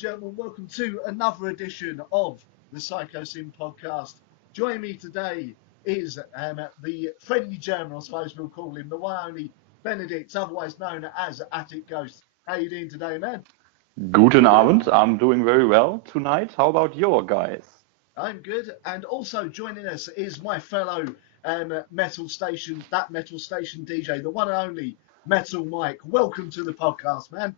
gentlemen, welcome to another edition of the Psychosin Podcast. Joining me today is the friendly German, I suppose we'll call him, the one only Benedikt, otherwise known as Attic Ghost. How you doing today, man? Guten Abend. I'm doing very well tonight. How about your guys? I'm good. And also joining us is my fellow metal station DJ, the one and only Metal Mike. Welcome to the podcast, man.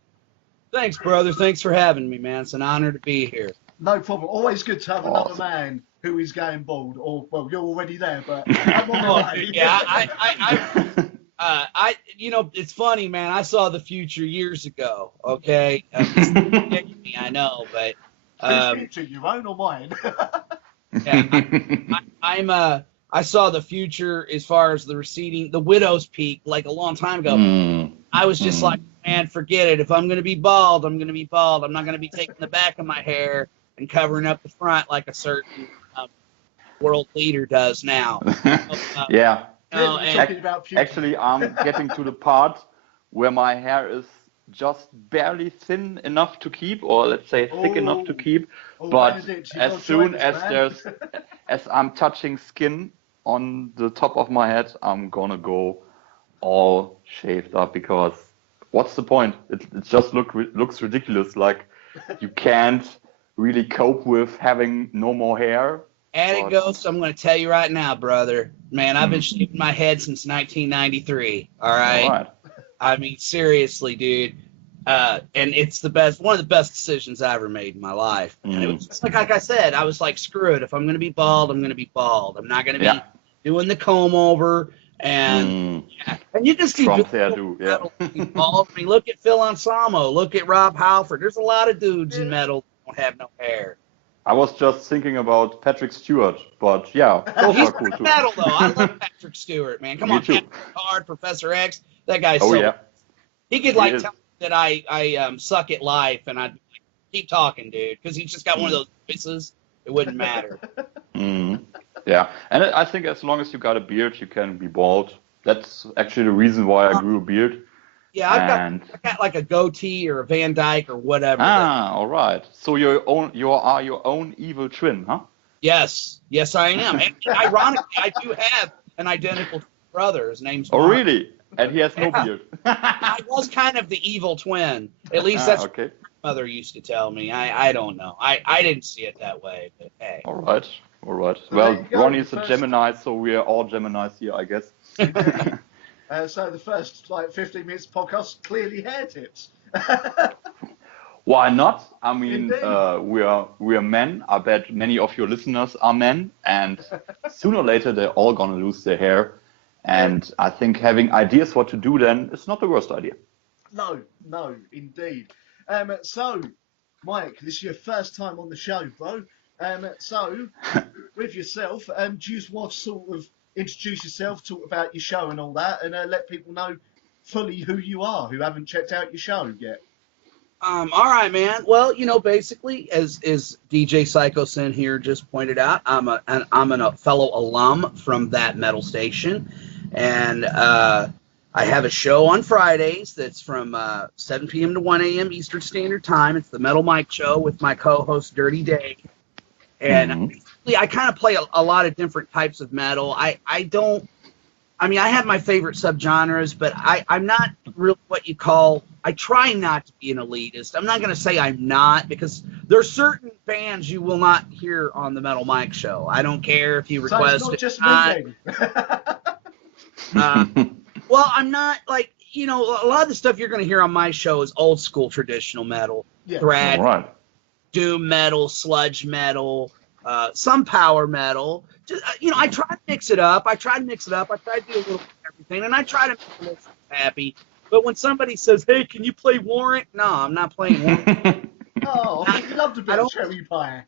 Thanks, brother. Thanks for having me, man. It's an honor to be here. No problem. Always good to have another man who is going bald. Or, well, you're already there, but I'm on the way. Yeah, it's funny, man. I saw the future years ago. Okay, I know, but whose future, your own or mine? Yeah, I saw the future as far as the widow's peak, like a long time ago. I was just like, man, forget it. If I'm going to be bald, I'm going to be bald. I'm not going to be taking the back of my hair and covering up the front like a certain world leader does now. Yeah. Actually, I'm getting to the part where my hair is just barely thin enough to keep, or let's say thick enough to keep. But as soon as as I'm touching skin on the top of my head, I'm gonna go all shaved up, because what's the point? It just looks ridiculous. Like, you can't really cope with having no more hair. Attic Ghost, I'm going to tell you right now, brother. Man, I've been shaving my head since 1993. All right. I mean, seriously, dude. And it's one of the best decisions I ever made in my life. And it was just like I said, I was like, screw it. If I'm going to be bald, I'm going to be bald. I'm not going to be doing the comb over. And you can see Trump hairdo, bald. I mean, look at Phil Anselmo. Look at Rob Halford. There's a lot of dudes in metal that don't have no hair. I was just thinking about Patrick Stewart, but yeah, those he's are cool too. Metal though. I love Patrick Stewart, man. Come on, Captain Picard, Professor X. That guy's he could tell me that I suck at life, and I'd keep talking, dude, because he's just got one of those voices. It wouldn't matter. Yeah, and I think as long as you got a beard, you can be bald. That's actually the reason why I grew a beard. Yeah, I've got like a goatee or a Van Dyke or whatever. All right. So you are your own evil twin, huh? Yes, I am. And ironically, I do have an identical brother. His name's Mark. Oh, really? And he has no beard. I was kind of the evil twin. At least that's what my mother used to tell me. I don't know. I didn't see it that way, but hey. All right. Well, Ronnie's a Gemini, so we are all Geminis here, I guess. So the first 15 minutes podcast, clearly hair tips. Why not? I mean, we are men. I bet many of your listeners are men, and sooner or later they're all gonna lose their hair. And I think having ideas what to do then is not the worst idea. No, indeed. So, Mike, this is your first time on the show, bro. So, with yourself, do you just want to sort of introduce yourself, talk about your show and all that, and let people know fully who you are, who haven't checked out your show yet? All right, man. Well, basically, as DJ Psychosin here just pointed out, I'm a fellow alum from that metal station, and I have a show on Fridays that's from 7 p.m. to 1 a.m. Eastern Standard Time. It's the Metal Mike Show with my co-host Dirty Dave. And I kind of play a lot of different types of metal. I have my favorite subgenres, but I'm not really what you call, I try not to be an elitist. I'm not going to say I'm not, because there's certain bands you will not hear on the Metal Mike Show. I don't care if you request it. So it's not just me. Well, I'm not like, a lot of the stuff you're going to hear on my show is old school traditional metal, thrash, doom metal, sludge metal, some power metal. Just, I try to mix it up. I try to do a little of everything, and I try to make people happy. But when somebody says, "Hey, can you play Warrant?" No, I'm not playing Warrant. Oh, I loved a bit of cherry pie.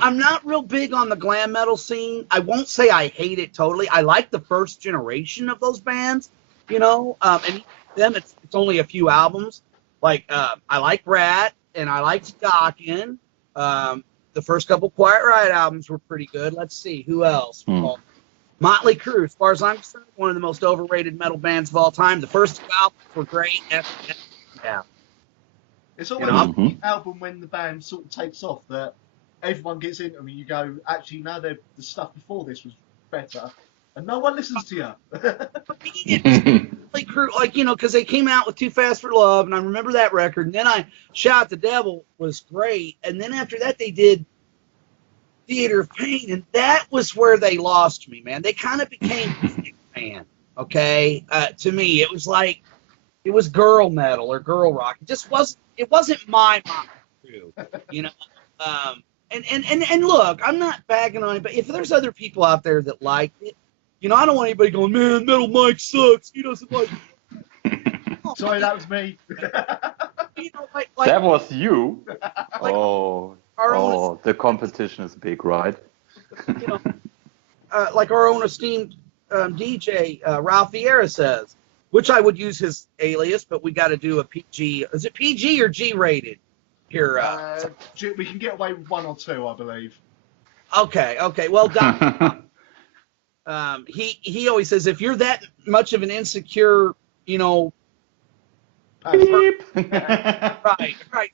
I'm not real big on the glam metal scene. I won't say I hate it totally. I like the first generation of those bands, and them it's only a few albums. Like I like Rat and I like Stockin. The first couple Quiet Riot albums were pretty good. Let's see who else. Motley Crue, as far as I'm concerned, one of the most overrated metal bands of all time. The first two albums were great. It's always the album when the band sort of takes off that everyone gets into, and you go, actually, no, the stuff before this was better, and no one listens to you. Like, you know, because they came out with Too Fast for Love, and I remember that record, and then Shout the Devil was great, and then after that they did Theater of Pain, and that was where they lost me, man. They kind of became a big fan, okay? To me, it was like, it was girl metal or girl rock. It wasn't my too, you know? And look, I'm not bagging on it, but if there's other people out there that like it, you know, I don't want anybody going, man, Metal Mike sucks. He doesn't like it. Sorry, that was me. You know, that was you. The competition is big, right? You know, like our own esteemed DJ Ralph Vieira says, which I would use his alias, but we got to do a PG. Is it PG or G rated here? We can get away with 1 or 2, I believe. Okay. Well, he always says, if you're that much of an insecure, you know, right,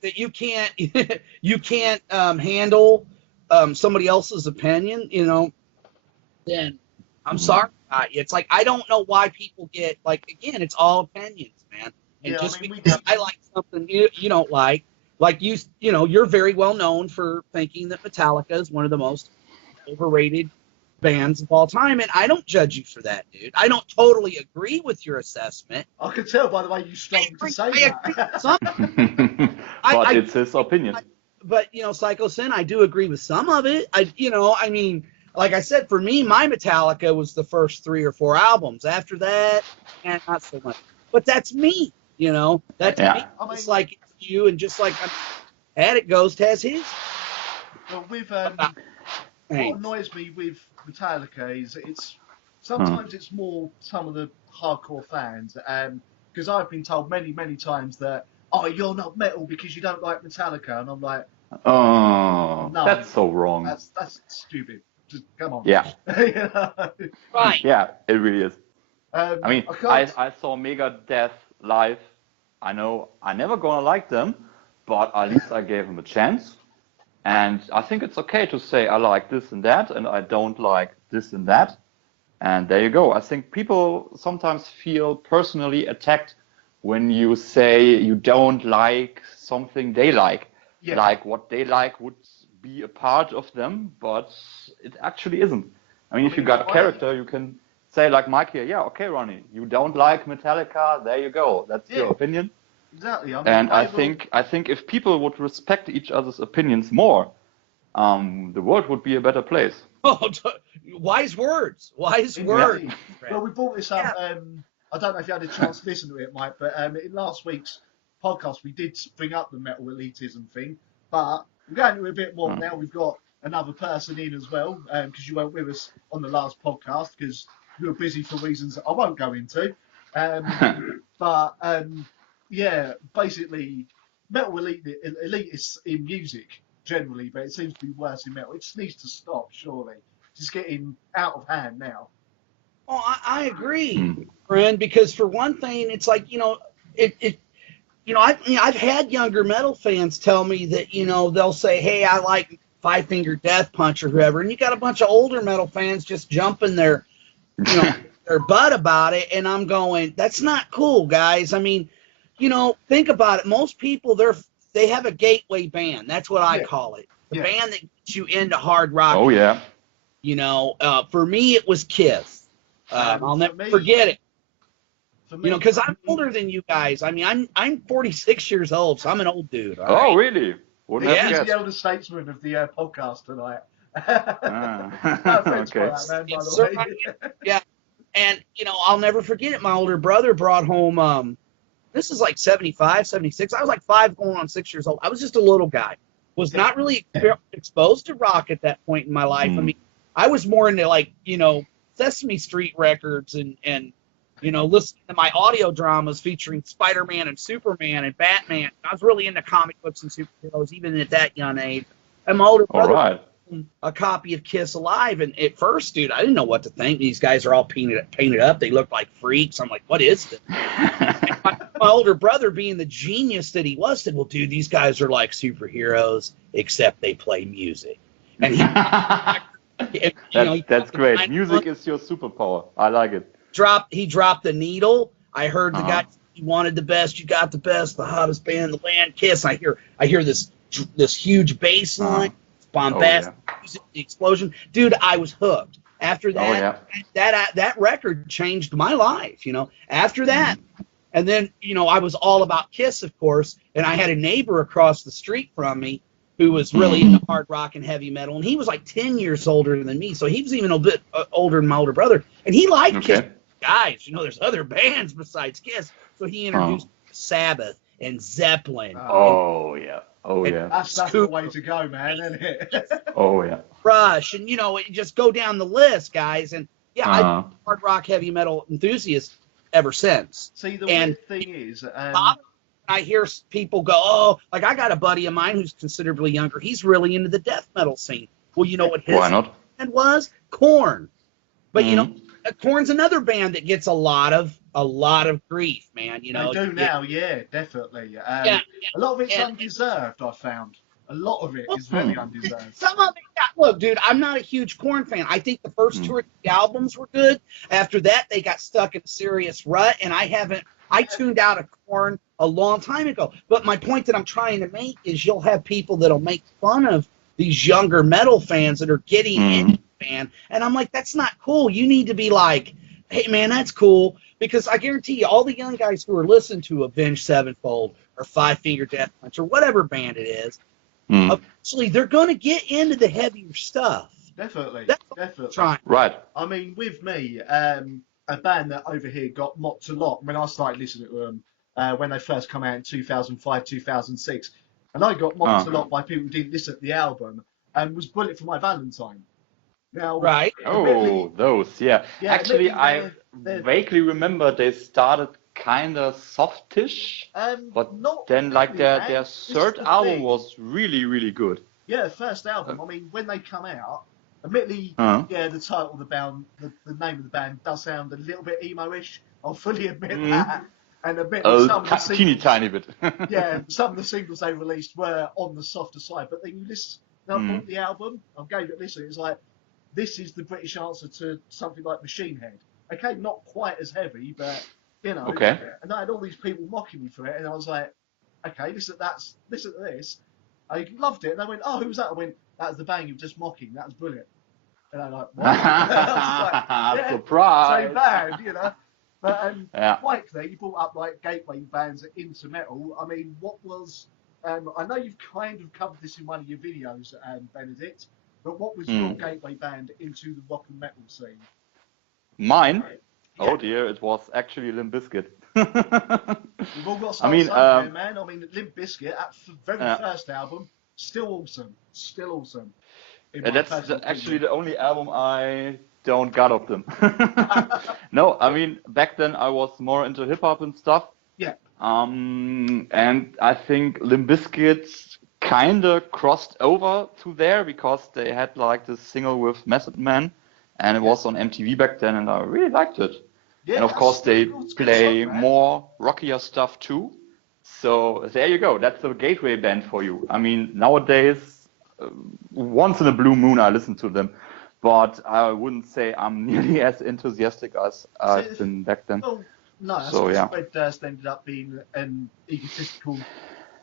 that you can't handle somebody else's opinion, you know, then I'm sorry about you. It's like, I don't know why people get, like, again, it's all opinions, man. And yeah, just because I like something you don't like you know, you're very well known for thinking that Metallica is one of the most overrated bands of all time, and I don't judge you for that, dude. I don't totally agree with your assessment. I can tell by the way you struggle to say that. But it's his opinion. But, you know, Psychosin, I do agree with some of it. I mean, like I said, for me, my Metallica was the first 3 or 4 albums. After that, not so much. But that's me, you know. That's me. It's like you, and just like Addict Ghost has his. Well, with what annoys me with Metallica is it's sometimes it's more some of the hardcore fans, because I've been told many times that, oh, you're not metal because you don't like Metallica, and I'm like, oh, no, that's so wrong. That's stupid. Just come on. Yeah. You know? Right. Yeah, it really is. I mean, I saw Megadeth live. I know I'm never gonna like them, but at least I gave them a chance. And I think it's okay to say I like this and that, and I don't like this and that. And there you go. I think people sometimes feel personally attacked when you say you don't like something they like. Yeah. Like what they like would be a part of them, but it actually isn't. I mean, if you got character, you can say like Mike here, yeah, okay, Ronnie, you don't like Metallica, there you go. That's your opinion. Exactly. I mean, and I think if people would respect each other's opinions more, the world would be a better place. Oh, wise words. Wise words. Well, we brought this up. Yeah. I don't know if you had a chance to listen to it, Mike, but in last week's podcast, we did bring up the metal elitism thing. But we're going to a bit more now. We've got another person in as well, because you weren't with us on the last podcast because you were busy for reasons that I won't go into. Yeah, basically, metal elitists in music generally, but it seems to be worse in metal. It just needs to stop, surely. It's just getting out of hand now. Oh, I agree, friend, because for one thing, it's like, you know, I've had younger metal fans tell me that, you know, they'll say, hey, I like Five Finger Death Punch or whoever, and you got a bunch of older metal fans just jumping their butt about it, and I'm going, that's not cool, guys. I mean, you know, think about it. Most people, they have a gateway band. That's what I call it. The band that gets you into hard rock. Oh, yeah. You know, for me, it was Kiss. I'll never forget it. You know, because I'm older than you guys. I mean, I'm 46 years old, so I'm an old dude. All right? Really? Wouldn't have guessed. He's the elder statesman of the podcast tonight. Okay. Yeah, and, you know, I'll never forget it. My older brother brought home, this is like 75, 76. I was like 5 going on 6 years old. I was just a little guy. Was not really exposed to rock at that point in my life. I mean, I was more into, like, you know, Sesame Street records and you know, listening to my audio dramas featuring Spider-Man and Superman and Batman. I was really into comic books and superheroes even at that young age. And my older brother a copy of Kiss Alive, and at first, dude, I didn't know what to think. These guys are all painted up. They look like freaks. I'm like, what is this? my older brother, being the genius that he was, said, well, dude, these guys are like superheroes, except they play music. And that's great. Music is your superpower. I like it. He dropped the needle. I heard the guy, he wanted the best. You got the best, the hottest band in the land, Kiss. I hear this huge bass line, bombastic music, the explosion. Dude, I was hooked. After that, that record changed my life, After that, and then, I was all about Kiss, of course, and I had a neighbor across the street from me who was really into hard rock and heavy metal, and he was like 10 years older than me, so he was even a bit older than my older brother, and he liked Kiss. Guys, there's other bands besides Kiss, so he introduced Sabbath and Zeppelin. That's the way to go, man, isn't it? Rush, and just go down the list, guys, and I've been a hard rock heavy metal enthusiast ever since. See, the weird thing is, I hear people go, I got a buddy of mine who's considerably younger. He's really into the death metal scene. Well, you know what his band was? Korn. But Korn's another band that gets a lot of grief, man. They do now, definitely. A lot of it's undeserved, I found. A lot of it is very undeserved. Some of it, look, dude, I'm not a huge Korn fan. I think the first 2 or 3 albums were good. After that, they got stuck in a serious rut, and I tuned out of Korn a long time ago. But my point that I'm trying to make is you'll have people that'll make fun of these younger metal fans that are getting into the band, and I'm like, that's not cool. You need to be like, hey, man, that's cool, because I guarantee you all the young guys who are listening to Avenged Sevenfold or Five Finger Death Punch or whatever band it is, eventually they're going to get into the heavier stuff. Definitely. Right. I mean, with me, a band that over here got mocked a lot when I started listening to them when they first come out in 2005, 2006, and I got mocked a lot by people who didn't listen to the album, was Bullet for My Valentine. Now, right. Those. Actually, I vaguely remember they started kind of softish, but then their third album was really, really good. Yeah, first album. I mean, when they come out, admittedly, the title of the band, the name of the band does sound a little bit emo-ish. I'll fully admit that. And admittedly, some of the singles, tiny bit. some of the singles they released were on the softer side. But then you listen, I bought the album, I gave it a listen. It's like, this is the British answer to something like Machine Head. Okay, not quite as heavy, but Okay. And I had all these people mocking me for it, and I was like, okay, listen to this. I loved it, and they went, oh, who was that? I went, that was the band you were just mocking. That was Bullet. And I'm like, what? I was like, surprise. Same band, But Mike, there, you brought up like gateway bands into metal. I mean, what was? I know you've kind of covered this in one of your videos, Benedikt. But what was your gateway band into the rock and metal scene? Mine? Yeah. Oh dear, it was actually Limp Bizkit. We've all got something there, man. I mean, Limp Bizkit, at the very first album, still awesome. That's actually the only album I don't got of them. No, I mean, back then I was more into hip hop and stuff. Yeah. And I think Limp Bizkit kinda crossed over to there because they had like this single with Method Man, and it was on MTV back then, and I really liked it. Yeah, and of course they play more rockier stuff too. So there you go. That's a gateway band for you. I mean, nowadays, once in a blue moon I listen to them, but I wouldn't say I'm nearly as enthusiastic as I've been back then. Oh, no, that's Fred Durst ended up being an egotistical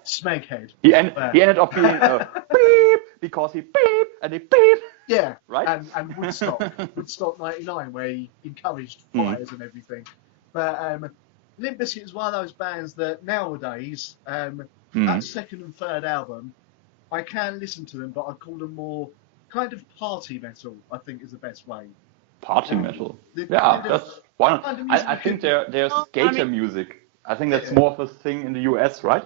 smeghead. He ended up being beep because he beep and he beep. Yeah, right. And Woodstock 99, where he encouraged fires and everything. But Limp Bizkit is one of those bands that nowadays, that second and third album, I can listen to them, but I call them more kind of party metal, I think is the best way. Party metal? That's one. I think there's skater music. I think that's more of a thing in the US, right?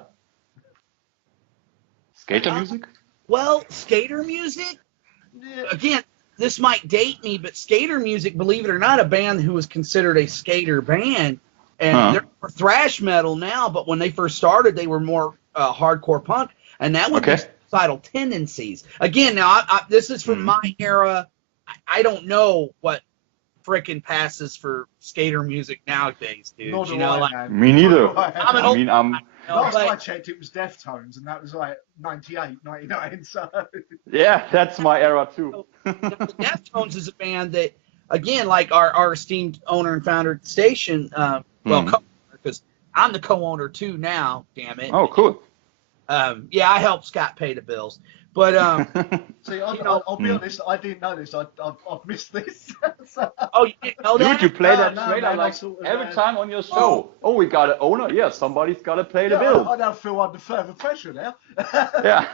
Skater music? Well, skater music? Again, this might date me, but skater music, believe it or not, a band who was considered a skater band, and they're thrash metal now, but when they first started, they were more hardcore punk, and that would be suicidal tendencies. Again, now this is from my era. I don't know what frickin' passes for skater music nowadays, dude. Nor do You know, I, like man. Me neither. Nor do I. I'm an old. Last but- I checked, it was Deftones, and that was like 98, 99. So Yeah, that's my era too. The Deftones is a band that, again, like our esteemed owner and founder at the station, co-owner, because I'm the co-owner too now. Damn it. Oh, cool. Yeah, I helped Scott pay the bills, but see, I'll be honest, I didn't know this. I've missed this. So, oh, you didn't know that? Dude, you play that No, trailer man, like sort of, every time on your show. Oh, we got an owner. Yeah, somebody's got to pay the yeah, bill. I now feel under further pressure now. Yeah.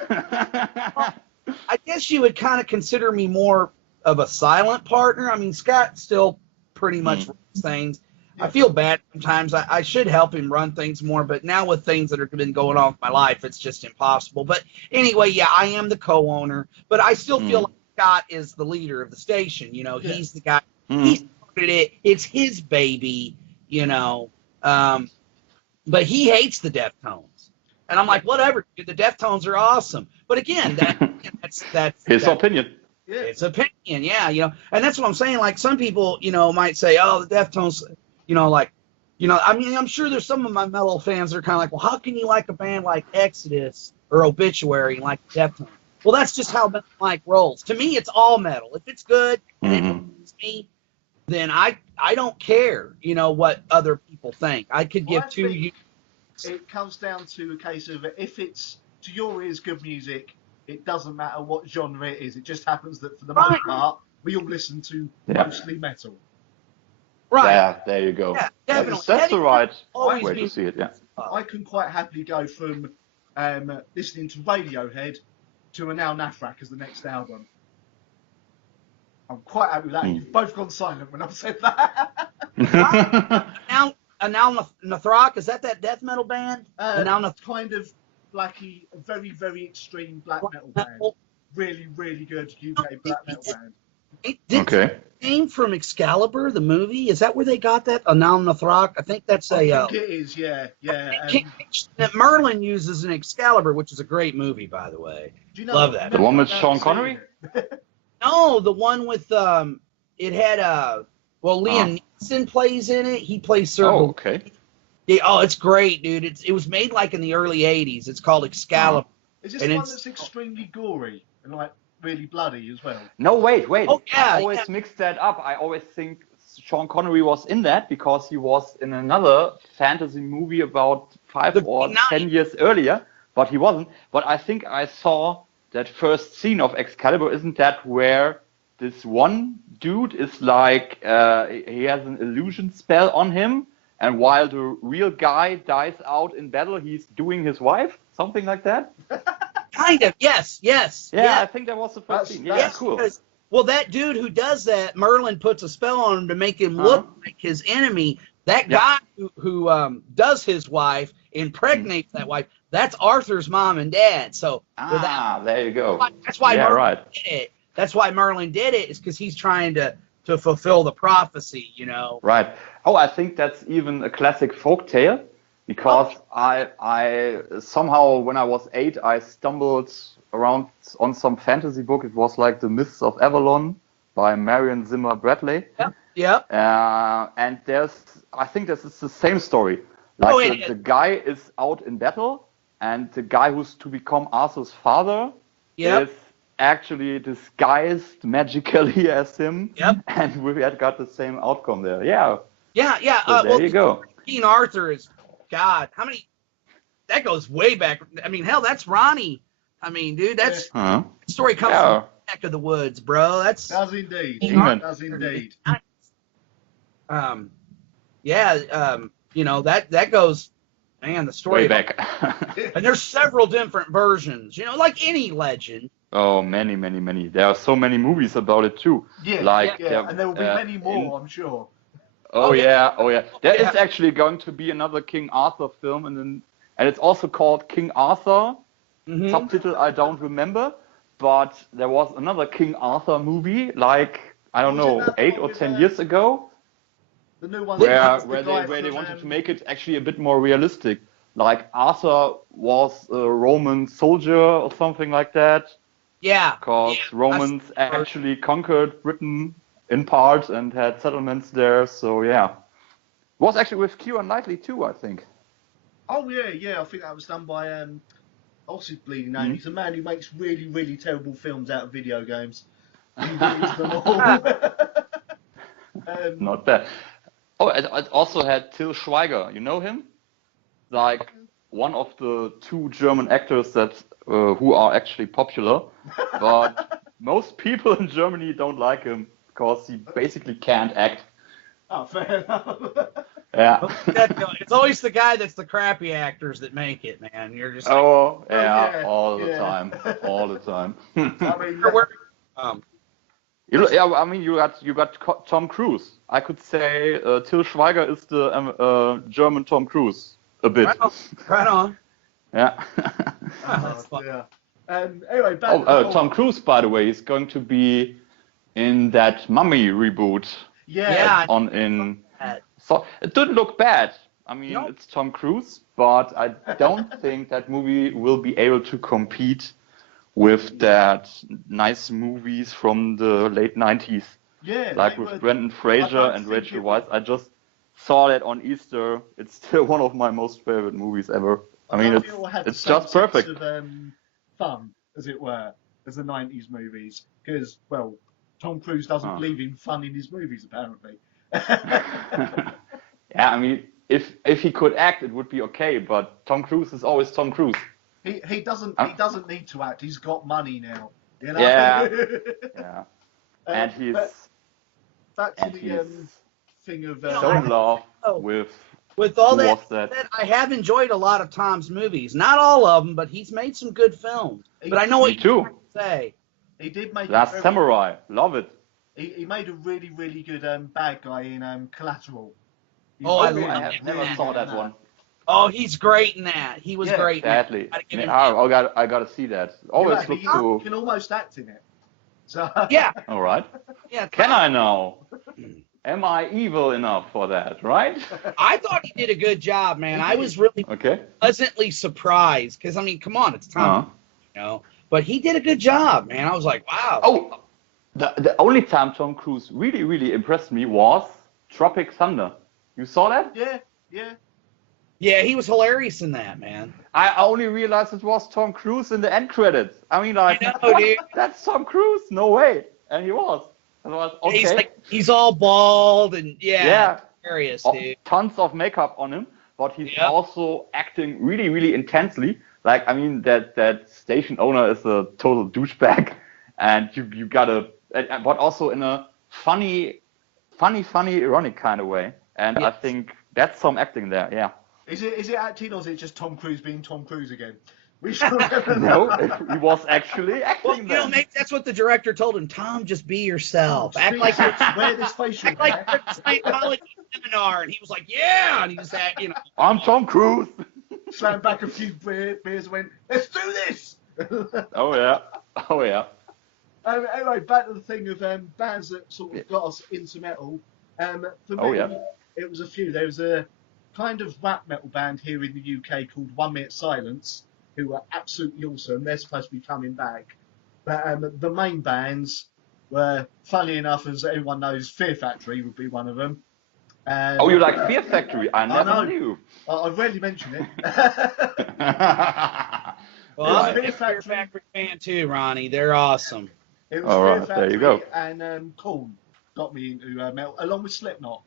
I guess you would kind of consider me more of a silent partner. I mean, Scott still pretty much runs things. I feel bad sometimes. I should help him run things more, but now with things that have been going on with my life, it's just impossible. But anyway, yeah, I am the co-owner, but I still feel like Scott is the leader of the station. You know, he's the guy. He started it. It's his baby, you know. But he hates the Deftones. And I'm like, whatever, dude, the Deftones are awesome. But again, that's His opinion. Yeah. it's opinion, yeah, you know, and that's what I'm saying. Like some people, you know, might say, oh, the Deftones, you know, like, you know, I mean, I'm sure there's some of my metal fans that are kind of like, well, how can you like a band like Exodus or Obituary and like the Deftones? Well, that's just how metal like rolls. To me, it's all metal. If it's good and it moves me, then I don't care, you know, what other people think. I could give two. It comes down to a case of if it's to your ears good music, it doesn't matter what genre it is. It just happens that for the most part, we all listen to mostly metal. Right. Yeah, there you go. Yeah, definitely. That's the right Always way been- to see it, yeah. I can quite happily go from listening to Radiohead to a Now Nafrak as the next album. I'm quite happy with that. You've both gone silent when I've said that. Now Nathrok, is that death metal band? Kind of blacky, very, very extreme black metal band. Really, really good UK black metal band. Okay. Came from Excalibur, the movie. Is that where they got that? Anal Nathrok? I think that's I think it is, yeah. that Merlin uses in Excalibur, which is a great movie, by the way. Do you know Love that. The one with Sean Connery? No, the one with it had Liam Neeson plays in it. He plays Sir. Oh, okay. Yeah, it's great, dude. It was made like in the early '80s. It's called Excalibur. Is this the one that's extremely gory and like really bloody as well? No, wait. Oh, yeah, I always mix that up. I always think Sean Connery was in that because he was in another fantasy movie about 5 or 10 years earlier, but he wasn't. But I think I saw that first scene of Excalibur. Isn't that where this one dude is like, he has an illusion spell on him, and while the real guy dies out in battle, he's doing his wife? Something like that? Kind of, yes. Yeah, I think that was the first scene. Yeah, cool. Well, that dude who does that, Merlin puts a spell on him to make him look like his enemy. That guy who does his wife, impregnates that wife, that's Arthur's mom and dad. So there you go. That's why Merlin did it. That's why Merlin did it, is because he's trying to fulfill the prophecy, you know. Right. Oh, I think that's even a classic folk tale, because I somehow, when I was 8, I stumbled around on some fantasy book. It was like The Myths of Avalon by Marion Zimmer Bradley. Yep. And I think this is the same story. Like the guy is out in battle, and the guy who's to become Arthur's father is actually disguised magically as him. Yep. And we had got the same outcome there. Yeah. So there you go. King Arthur is, God, how many? That goes way back. I mean, hell, that's Ronnie. I mean, dude, that's the story comes from the back of the woods, bro. Does indeed. You know, that goes, man, the story way back. And there's several different versions, you know, like any legend. Oh, many. There are so many movies about it too. And there will be many more, I'm sure. Oh yeah. There is actually going to be another King Arthur film, and it's also called King Arthur. Subtitle I don't remember, but there was another King Arthur movie, like I don't know, 8 or 10 years ago. The new one where they wanted to make it actually a bit more realistic. like Arthur was a Roman soldier or something like that. Yeah. Because Romans actually conquered Britain in part and had settlements there. So yeah, was actually with Keira Knightley too, I think. Oh yeah. I think that was done by what's his bleeding name? He's a man who makes really, really terrible films out of video games. He ruins them all. Not bad. Oh, it also had Till Schweiger. You know him? Like one of the 2 German actors that who are actually popular, but most people in Germany don't like him because he basically can't act. Oh, fair enough. Yeah. It's always the guy that's the crappy actors that make it, man. You're just like, all the time. I mean, you got Tom Cruise. I could say Till Schweiger is the German Tom Cruise a bit. Right on. Yeah. That's fun. Yeah. Anyway, back to Tom Cruise, by the way, is going to be in that Mummy reboot. Yeah. So it didn't look bad. I mean, It's Tom Cruise, but I don't think that movie will be able to compete with that nice movies from the late 90s. Yeah. Like with Brendan Fraser and Rachel Weisz. I just saw that on Easter. It's still one of my most favorite movies ever. I mean, it's just perfect. Of, fun, as it were, as the 90s movies. Because, well, Tom Cruise doesn't believe in fun in his movies, apparently. Yeah, I mean, if he could act, it would be okay. But Tom Cruise is always Tom Cruise. He doesn't need to act. He's got money now. You know? Yeah. Yeah. And he's back to the thing of so in love with all that said, I have enjoyed a lot of Tom's movies. Not all of them, but he's made some good films. But I know what you're trying to say. He did make Last Samurai. Love it. He made a really, really good bad guy in Collateral. I never saw that one. Oh, he's great in that. He was great. Exactly. I gotta see that. Always look to. You can almost act in it. So. Yeah. All right. Yeah. Can I now? Am I evil enough for that? Right? I thought he did a good job, man. I was really pleasantly surprised because I mean, come on, it's Tom. You know, but he did a good job, man. I was like, wow. Oh, the only time Tom Cruise really, really impressed me was Tropic Thunder. You saw that? Yeah. Yeah, he was hilarious in that, man. I only realized it was Tom Cruise in the end credits. I mean, like, dude. That's Tom Cruise? No way. And he was. And I was, okay. He's all bald and hilarious, dude. Tons of makeup on him, but he's also acting really, really intensely. Like, I mean, that station owner is a total douchebag, and you gotta, but also in a funny, ironic kind of way. And I think that's some acting there, yeah. Is it acting or is it just Tom Cruise being Tom Cruise again? We should No, he was actually acting. Well, that's what the director told him. Tom, just be yourself. Act like you're wear this facial. Act like you're at a Scientology seminar, and he was like, "Yeah," and he just had, I'm Tom Cruise. Slammed back a few beers and went, "Let's do this." Oh yeah. Anyway, back to the thing of bands that sort of got us into metal. For me, it was a few. There was a kind of rap metal band here in the UK called 1 Minute Silence, who were absolutely awesome. They're supposed to be coming back. But the main bands were, funny enough, as everyone knows, Fear Factory would be one of them. You like Fear Factory? I never knew. I rarely mention it. Well, I'm a Fear Factory fan too, Ronnie. They're awesome. It was Fear Factory, there you go. And Korn got me into metal, along with Slipknot.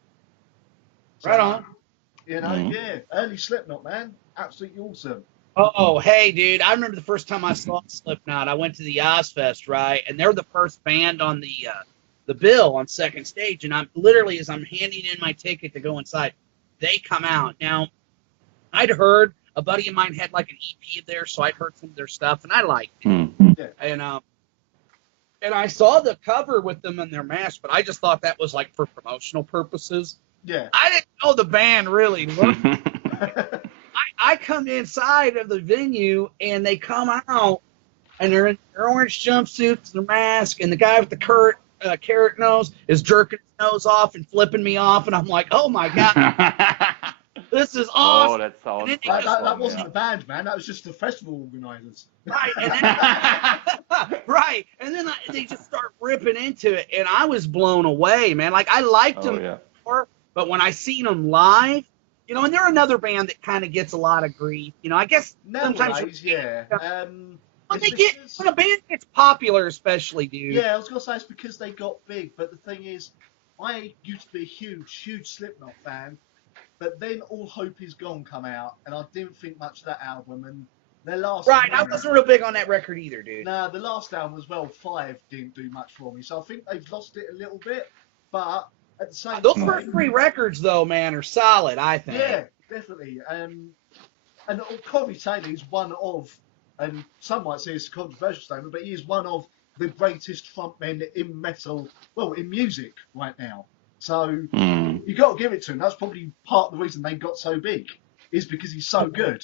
So, right on. Early Slipknot, man. Absolutely awesome. Oh, hey, dude. I remember the first time I saw Slipknot. I went to the Ozfest, right? And they're the first band on the bill on second stage. And I'm literally, as I'm handing in my ticket to go inside, they come out. Now, I'd heard a buddy of mine had like an EP of theirs, so I'd heard some of their stuff, and I liked it. Mm-hmm. Yeah. And I saw the cover with them in their mask, but I just thought that was like for promotional purposes. Yeah. I didn't know the band really looked. I come inside of the venue, and they come out, and they're in their orange jumpsuits, their mask, and the guy with the carrot nose is jerking his nose off and flipping me off, and I'm like, oh my God. This is awesome. Oh, that sounds. That wasn't the band, man. That was just the festival organisers. Right, and then, right, and then they just start ripping into it, and I was blown away, man. Like, I liked them before, but when I seen them live, you know, and they're another band that kind of gets a lot of grief. You know, I guess sometimes, when a band gets popular, especially, dude. Yeah, I was gonna say it's because they got big, but the thing is, I used to be a huge Slipknot fan, but then All Hope Is Gone come out, and I didn't think much of that album, and their last album, I wasn't real big on that record either, dude. Nah, the last album as well, 5, didn't do much for me, so I think they've lost it a little bit, but at the same time... Those first 3 records, though, man, are solid, I think. Yeah, definitely. And Corey Taylor is one of, and some might say it's a controversial statement, but he is one of the greatest frontmen in metal, well, in music right now. So you got to give it to him. That's probably part of the reason they got so big, is because he's so good.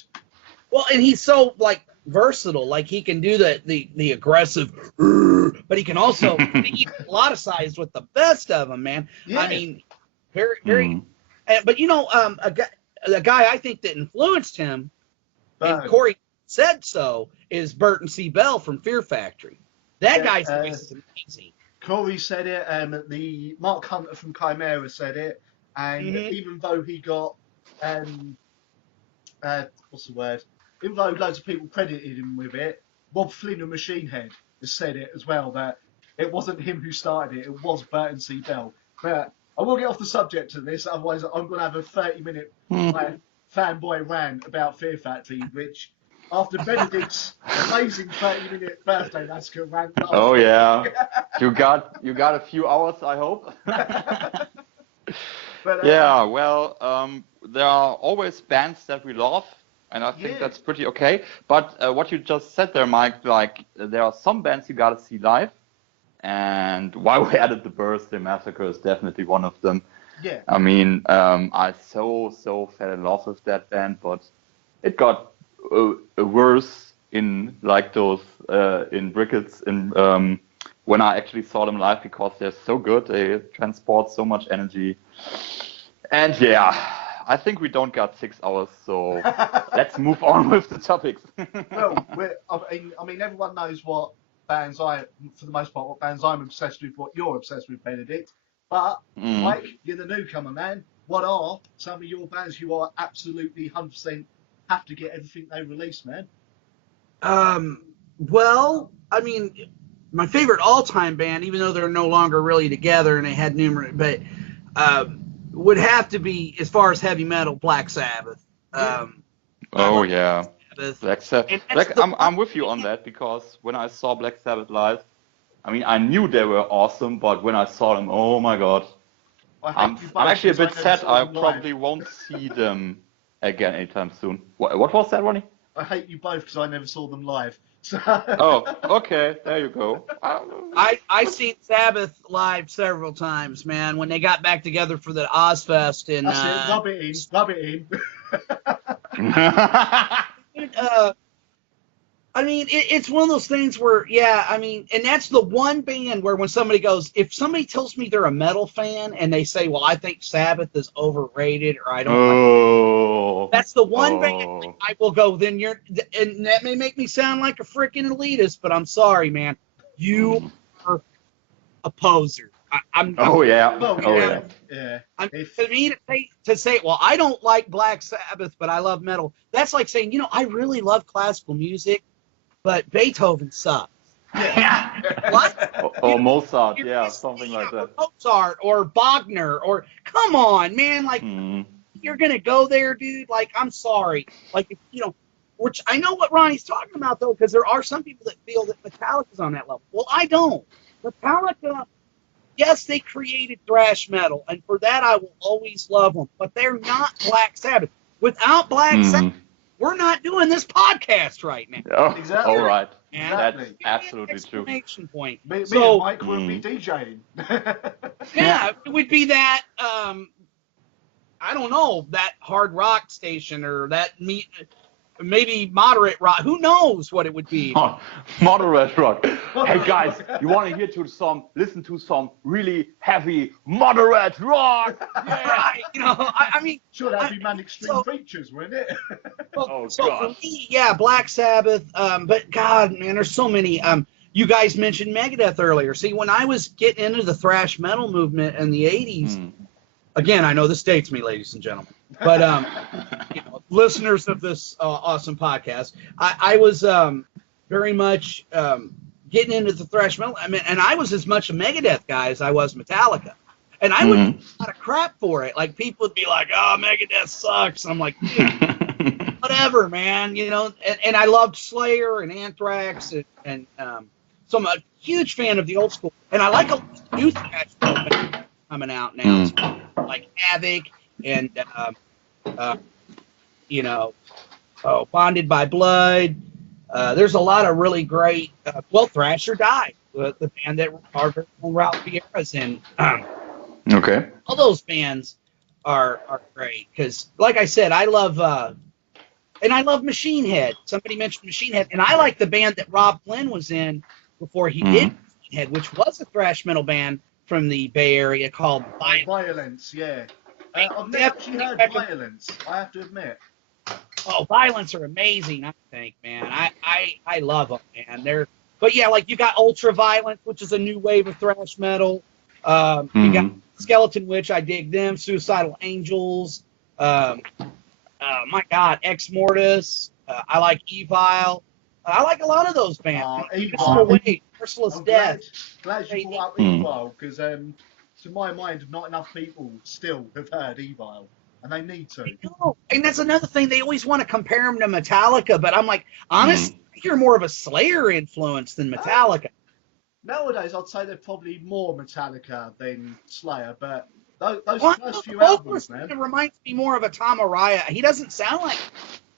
Well, and he's so like versatile. Like he can do the aggressive, but he can also be melodicized with the best of them, man. Yeah. I mean, very. But you know, a guy I think that influenced him, and Corey said so, is Burton C. Bell from Fear Factory. That guy's voice is amazing. Corey said it, and the Mark Hunter from Chimera said it, and even though he got, what's the word? Even though loads of people credited him with it, Rob Flynn of Machine Head has said it as well, that it wasn't him who started it, it was Burton C. Bell. But I will get off the subject of this, otherwise I'm going to have a 30-minute fanboy rant about Fear Factory, which... After Benedikt's amazing 30-minute birthday massacre rant. Oh yeah, you got a few hours, I hope. But, yeah, well, there are always bands that we love, and I think that's pretty okay. But what you just said there, Mike, like there are some bands you gotta see live, and why we added the Birthday Massacre is definitely one of them. Yeah. I mean, I so fell in love with that band, but it got worse in like those in briquettes in when I actually saw them live, because they're so good, they transport so much energy. And yeah, I think we don't got 6 hours, so let's move on with the topics. Well, I mean, everyone knows what bands for the most part, what bands I'm obsessed with, what you're obsessed with, Benedikt. But Mike, you're the newcomer, man. What are some of your bands you are absolutely 100% have to get everything they release, man? Well, I mean, my favorite all-time band, even though they're no longer really together and they had numerous, but would have to be, as far as heavy metal, Black Sabbath. Yeah. Black Sabbath. I'm with you on that, because when I saw Black Sabbath live, I mean, I knew they were awesome, but when I saw them, oh my god. I'm actually a bit sad I probably won't see them again anytime soon. What was that, Ronnie? I hate you both because I never saw them live. So... Oh, okay. There you go. I seen Sabbath live several times, man. When they got back together for the Ozfest in. That's it. Rub it in. I mean, it's one of those things where, I mean, and that's the one band where when somebody goes, if somebody tells me they're a metal fan and they say, well, I think Sabbath is overrated or I don't like it, that's the one band I will go, then and that may make me sound like a freaking elitist, but I'm sorry, man. You are a poser. Yeah. To me, to say, well, I don't like Black Sabbath, but I love metal, that's like saying, you know, I really love classical music, but Beethoven sucks. Yeah. What? Or Mozart, something like that. Mozart or Wagner, or come on, man, like you're gonna go there, dude. Like, I'm sorry, like, if, you know, which I know what Ronnie's talking about though, because there are some people that feel that Metallica's on that level. Well, I don't. Metallica, yes, they created thrash metal, and for that I will always love them. But they're not Black Sabbath. Without Black Sabbath, we're not doing this podcast right now. Oh, exactly. All right. Exactly. That's absolutely true. Point. Me and Mike would be DJing. It would be that, I don't know, that hard rock station or that maybe moderate rock. Who knows what it would be? Moderate rock. Hey guys, you want to listen to some really heavy moderate rock? Yeah. Right. I mean, sure, that'd be Man Extreme Features, wouldn't it? Oh so God. for me, yeah, Black Sabbath. But God, man, there's so many. You guys mentioned Megadeth earlier. See, when I was getting into the thrash metal movement in the '80s, again, I know this dates me, ladies and gentlemen, but listeners of this awesome podcast, I was very much getting into the thrash metal. I mean, and I was as much a Megadeth guy as I was Metallica, and I would get a lot of crap for it. Like people would be like, "Oh, Megadeth sucks." And I'm like, whatever, man. And I loved Slayer and Anthrax, and so I'm a huge fan of the old school, and I like a lot of new thrash metal coming out now, like Havoc and Bonded by Blood. There's a lot of really great. Thrasher died, the band that our very own Ralph Vieira's in. Okay. All those bands are great because, like I said, I love Machine Head. Somebody mentioned Machine Head, and I like the band that Rob Flynn was in before he did Machine Head, which was a thrash metal band from the Bay Area called Violence. Yeah. I've never actually heard Violence, I have to admit. Oh, Violence are amazing, I think, man. I love them, man. But yeah, like you got Ultra Violence, which is a new wave of thrash metal. You got Skeleton Witch, I dig them. Suicidal Angels. My God, Ex Mortis. I like Evil. I like a lot of those bands. Merciless Death. Glad you brought up Evil, because to my mind, not enough people still have heard Evil, and they need to. I know. And that's another thing. They always want to compare them to Metallica, but I'm like, honestly, you're more of a Slayer influence than Metallica. Nowadays, I'd say they're probably more Metallica than Slayer, but those first few albums, man. It reminds me more of a Tom Araya. He doesn't sound like.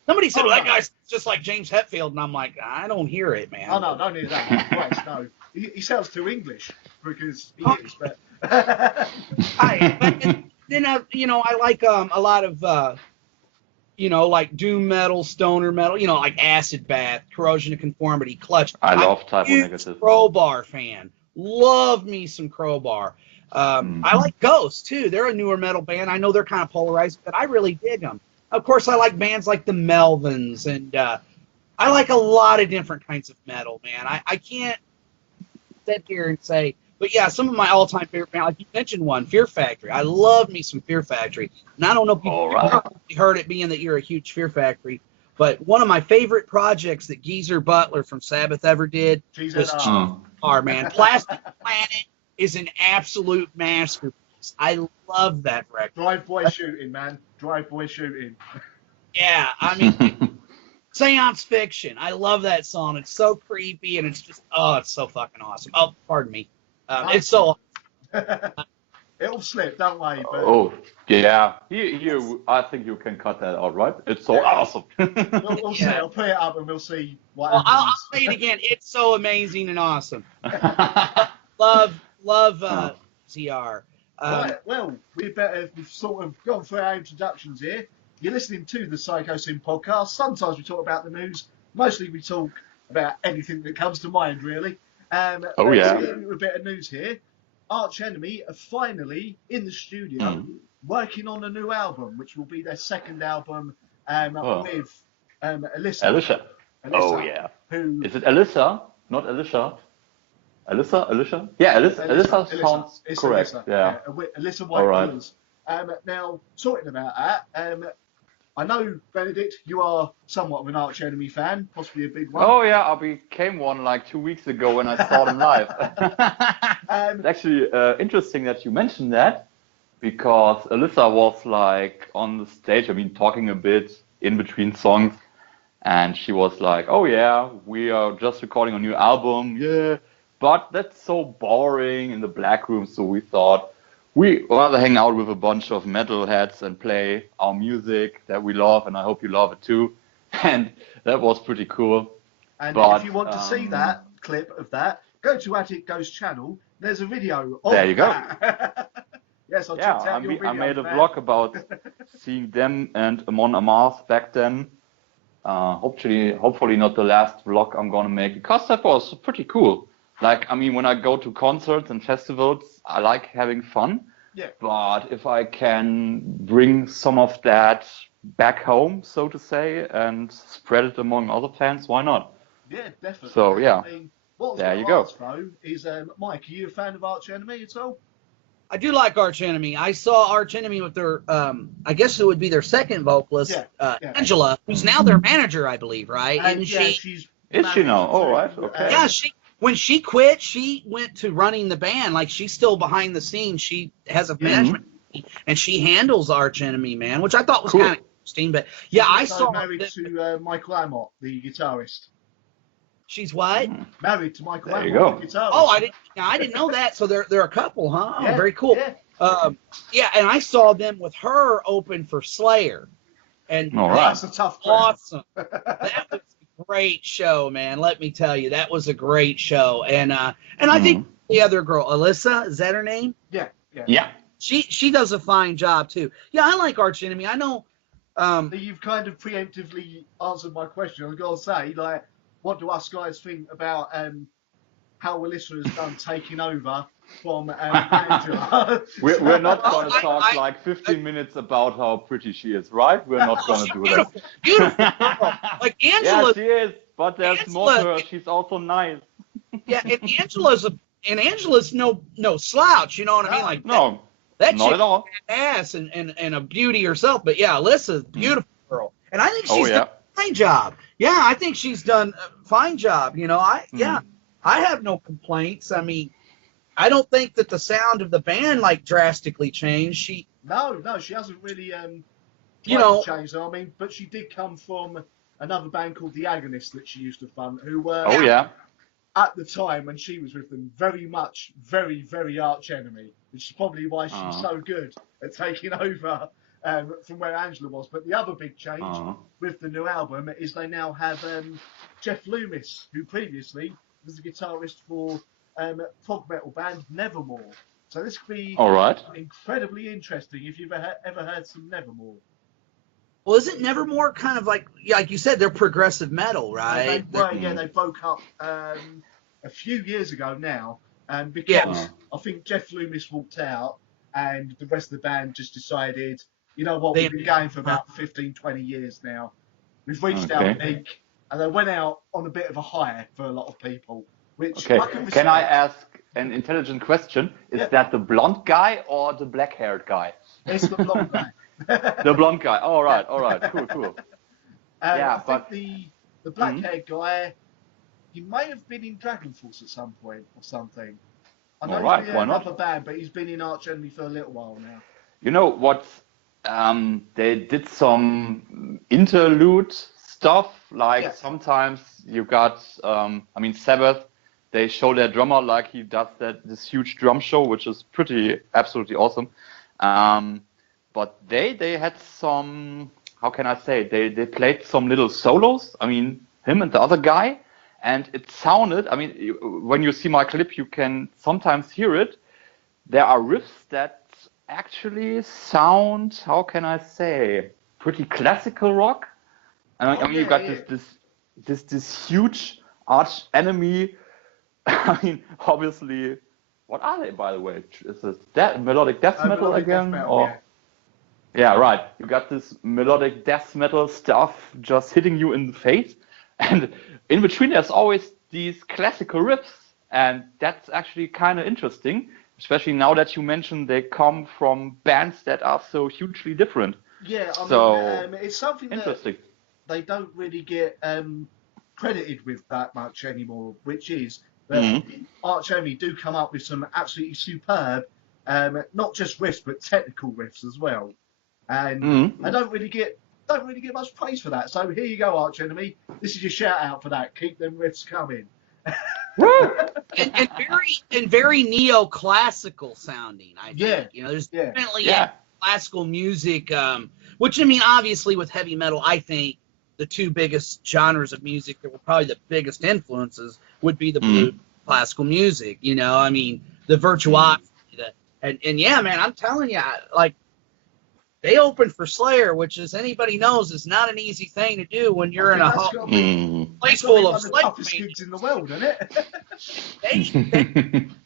Somebody said, that guy's just like James Hetfield, and I'm like, I don't hear it, man. Oh, no, don't hear that. Christ, no. He sounds too English, because he is, but... Then, I like a lot of, like doom metal, stoner metal, like Acid Bath, Corrosion of Conformity, Clutch. I love Type O Negative. Crowbar fan. Love me some Crowbar. I like Ghost, too. They're a newer metal band. I know they're kind of polarized, but I really dig them. Of course, I like bands like the Melvins, and I like a lot of different kinds of metal, man. I can't sit here and say, but yeah, some of my all-time favorite bands, like you mentioned one, Fear Factory. I love me some Fear Factory. And I don't know if you've heard it, being that you're a huge Fear Factory, but one of my favorite projects that Geezer Butler from Sabbath ever did was GR, man. Plastic Planet is an absolute masterpiece. I love that record. Drive-by shooting, man. Drive-by shooting. Yeah, I mean, Seance Fiction. I love that song. It's so creepy, and it's just, it's so fucking awesome. Oh, pardon me. It's so It'll slip, don't worry. But... Oh, yeah. Here, I think you can cut that out, right? It's so awesome. We'll see. I'll put it up and we'll see what happens. I'll say it again. It's so amazing and awesome. love ZR. Right, well, we've sort of gone through our introductions here. You're listening to the Psychosin Podcast. Sometimes we talk about the news. Mostly we talk about anything that comes to mind, really. A bit of news here. Arch Enemy are finally in the studio working on a new album, which will be their second album with Alyssa. Oh, yeah. Who... Is it Alyssa? Not Alicia? Alyssa? Yeah, Alyssa sounds correct. Alyssa. Yeah. Alyssa White Williams. Now, talking about that, I know, Benedikt, you are somewhat of an Arch Enemy fan, possibly a big one. Oh, yeah, I became one like 2 weeks ago when I saw them live. It's actually interesting that you mentioned that, because Alyssa was like on the stage, talking a bit in between songs, and she was like, oh yeah, we are just recording a new album, yeah, but that's so boring in the black room, so we thought we rather hang out with a bunch of metalheads and play our music that we love, and I hope you love it too. And that was pretty cool. And if you want to see that clip of that, go to Attic Ghost channel. There's a video of there you go. Yes, I checked out your video. I made a vlog about seeing them and Amon Amarth back then. Hopefully not the last vlog I'm gonna make, because that was pretty cool. Like, I mean, when I go to concerts and festivals, I like having fun. Yeah. But if I can bring some of that back home, so to say, and spread it among other fans, why not? Yeah, definitely. So yeah, I mean, what I was there going you to go. ask though is, Mike, are you a fan of Arch Enemy at all? I do like Arch Enemy. I saw Arch Enemy with their, I guess it would be their second vocalist, Yeah. Angela, who's now their manager, I believe, right? And Isn't she? she's Is she now? married Oh, to, right, okay. Yeah, when she quit, she went to running the band. Like, she's still behind the scenes. She has a management, and she handles Arch Enemy, man, which I thought was kind of interesting. But yeah, She's I also saw married to Michael Amott, the guitarist. She's what? Married to Michael There you Amott, go. the guitarist. Oh, I didn't know that. So they're a couple, huh? Oh, Yeah, very cool. Yeah. Yeah, and I saw them with her open for Slayer, and All right. That's a tough crowd. awesome. That was a great show, man. Let me tell you, that was a great show. And I think the other girl, Alyssa, is that her name? Yeah. She does a fine job too. Yeah, I like Arch Enemy. I know. You've kind of preemptively answered my question. I was going to say, like, what do us guys think about how Alyssa has done taking over from Angela? We're not going to talk like 15 minutes about how pretty she is, right? We're not going to do that. Beautiful girl. Like Angela. Yeah, she is, but there's more to her. She's also nice. Yeah, and Angela's no slouch. You know what I mean? Like No, that not chick at all. ass and a beauty herself. But yeah, Alyssa's a beautiful girl, and I think she's done a fine job. Yeah, I think she's done a fine job. You know, I have no complaints. I mean, I don't think that the sound of the band like drastically changed. No, she hasn't really changed. I mean, but she did come from another band called The Agonists that she used to fund, who were at the time when she was with them very much very, very Arch Enemy, which is probably why she's so good at taking over from where Angela was. But the other big change with the new album is they now have Jeff Loomis, who previously was the guitarist for prog metal band Nevermore. So this could be incredibly interesting if you've ever heard some Nevermore. Well, isn't Nevermore kind of like you said, they're progressive metal, right? They broke up a few years ago now, because I think Jeff Loomis walked out and the rest of the band just decided, you know what, we've been going for about 15, 20 years now. We've reached our peak, and they went out on a bit of a high for a lot of people. Which can I ask an intelligent question? Is that the blonde guy or the black-haired guy? It's the blonde guy. The blonde guy. All right. Cool. I think the black-haired guy, he may have been in Dragon Force at some point or something. I know he's been in another band, but he's been in Arch Enemy for a little while now. You know what? They did some interlude stuff. Like sometimes you got, Sabbath. They show their drummer like he does this huge drum show, which is absolutely awesome. But they had some, how can I say, they played some little solos. I mean, him and the other guy, and it sounded, when you see my clip, you can sometimes hear it. There are riffs that actually sound, how can I say, pretty classical rock. You got this huge Arch Enemy. Obviously, what are they, by the way? Is it melodic death metal again? Yeah, right. You got this melodic death metal stuff just hitting you in the face. And in between, there's always these classical riffs. And that's actually kind of interesting, especially now that you mentioned they come from bands that are so hugely different. Yeah, it's something interesting. That they don't really get credited with that much anymore, which is that Arch Enemy do come up with some absolutely superb, not just riffs but technical riffs as well, and I don't really get much praise for that. So here you go, Arch Enemy. This is your shout out for that. Keep them riffs coming. and very neoclassical sounding. I think there's definitely classical music, which obviously with heavy metal, I think the two biggest genres of music that were probably the biggest influences would be the blues, classical music. The virtuosity, and yeah, man, I'm telling you, like they opened for Slayer, which, as anybody knows, is not an easy thing to do when you're in a place full of the Slayer toughest fans. gigs in the world, isn't it?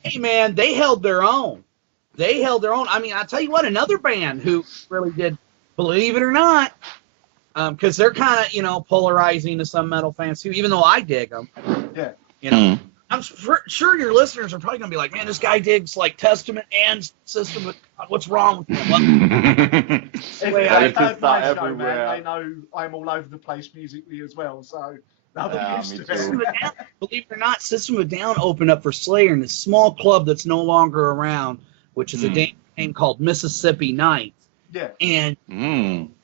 Hey, man, they held their own. I mean, I'll tell you what, another band who really did, believe it or not, because they're kind of, polarizing to some metal fans too, even though I dig them. Yeah. I'm sure your listeners are probably going to be like, man, this guy digs like Testament and System of God. What's wrong with him? If they know my show, man, they know I'm all over the place musically as well, so they're used to it. Believe it or not, System of a Down opened up for Slayer in a small club that's no longer around, which is a game called Mississippi Nights. Yeah. And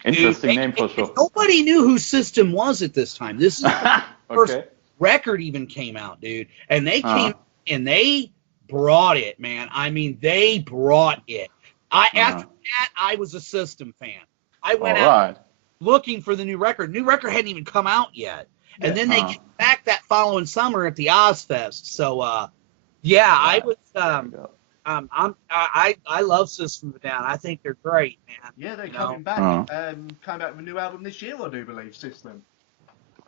interesting name for sure. Nobody knew who System was at this time. This is the first Okay. record even came out, dude. And they came and they brought it, man. I mean, they brought it. After that, I was a System fan. I went out looking for the new record. New record hadn't even come out yet. And then they came back that following summer at the Ozfest. So I was I love System of a Down. I think they're great, man. Yeah, they're coming back. Came out with a new album this year, I do believe, System.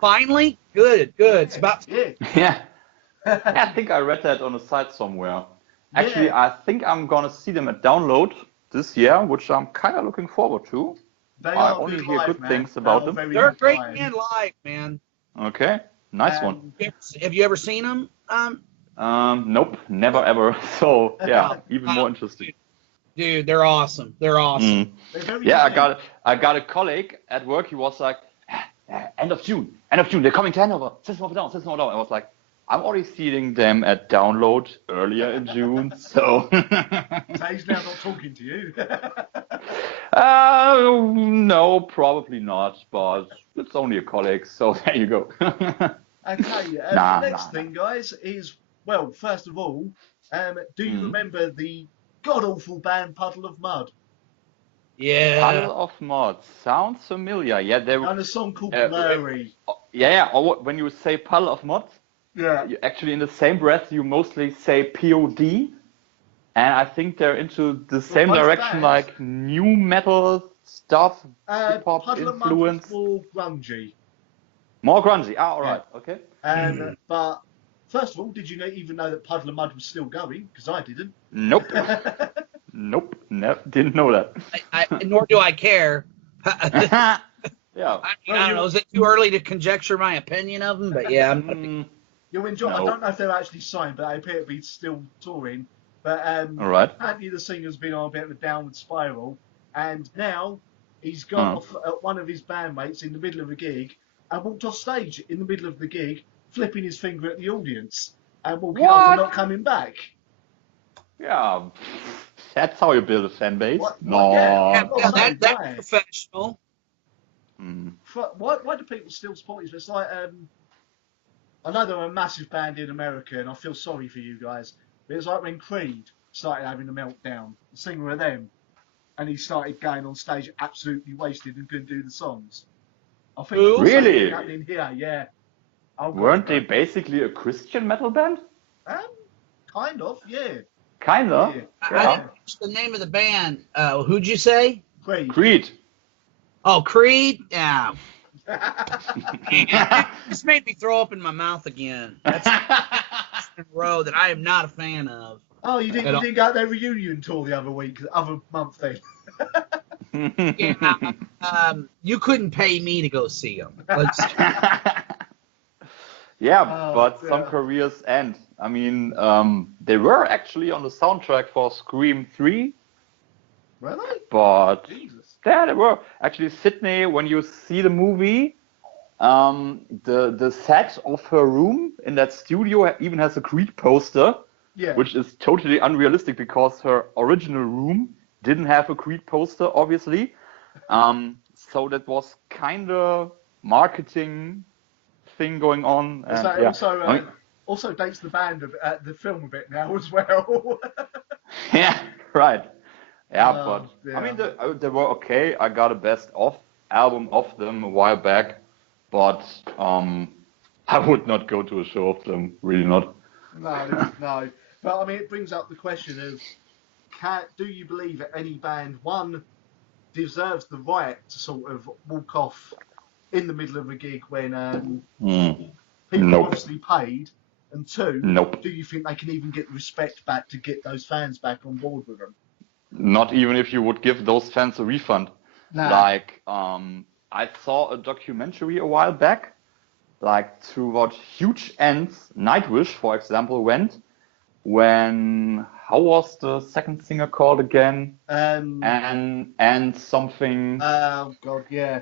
Finally? Good. It's about Yeah. I think I read that on a site somewhere. Actually, I think I'm gonna see them at Download this year, which I'm kind of looking forward to. I only hear good things about them. They're a great band live, man. Okay, nice one. Have you ever seen them? Nope, never ever. So yeah, even more interesting. Dude, they're awesome. Yeah, I got a colleague at work. He was like, end of June, they're coming to Hanover. System of a Down. I was like, I'm already seeing them at Download earlier in June, so. So he's now not talking to you. No, probably not, but it's only a colleague, so there you go. Okay, the next thing, guys, is, well, first of all, do you remember the god-awful band Puddle of Mud? Yeah. Puddle of Mud sounds familiar. Yeah, they were. And a song called Blurry. Or when you say Puddle of Mud, you actually in the same breath you mostly say POD, and I think they're into the same direction, like new metal stuff, hip hop influence. More grungy. More grungy. All right. Okay. But first of all, did you even know that Puddle of Mud was still going? Because I didn't. Nope. Didn't know that. Nor do I care. Yeah. I don't know. Is it too early to conjecture my opinion of them? But yeah, you'll enjoy. I don't know if they're actually signed, but they appear to be still touring. But apparently the singer's been on a bit of a downward spiral, and now he's gone off at one of his bandmates in the middle of a gig and walked off stage in the middle of the gig, flipping his finger at the audience and walking off and not coming back. Yeah, that's how you build a fan base. No, that's professional. Why do people still support you? It's like I know they're a massive band in America, and I feel sorry for you guys. But it's like when Creed started having a meltdown, the singer of them, and he started going on stage absolutely wasted and couldn't do the songs. I think really happening here, yeah. Weren't they basically a Christian metal band? Kind of, yeah. Kind of. Yeah. I didn't catch the name of the band. Who'd you say? Creed. Oh, Creed? Yeah. This made me throw up in my mouth again. That's a row that I am not a fan of. Oh, you didn't go to their reunion tour the other month then? Yeah. You couldn't pay me to go see them. But some careers end. I mean, they were actually on the soundtrack for Scream 3. Were they? But Jesus. Yeah, they were. Actually, Sydney, when you see the movie, the set of her room in that studio even has a Creed poster, which is totally unrealistic because her original room didn't have a Creed poster, obviously. So that was kind of marketing thing going on. And, also dates the band, the film a bit now as well. Yeah, right. Yeah, I mean, they were okay. I got a best of album of them a while back, but I would not go to a show of them, really not. No. But I mean, it brings up the question of, do you believe that any band, one, deserves the right to sort of walk off in the middle of a gig when people Nope. obviously paid? And two, Nope. do you think they can even get the respect back to get those fans back on board with them? Not even if you would give those fans a refund. Nah. Like, I saw a documentary a while back, like to what huge ends Nightwish, for example, went when, how was the second singer called again? And something. Oh God, yeah.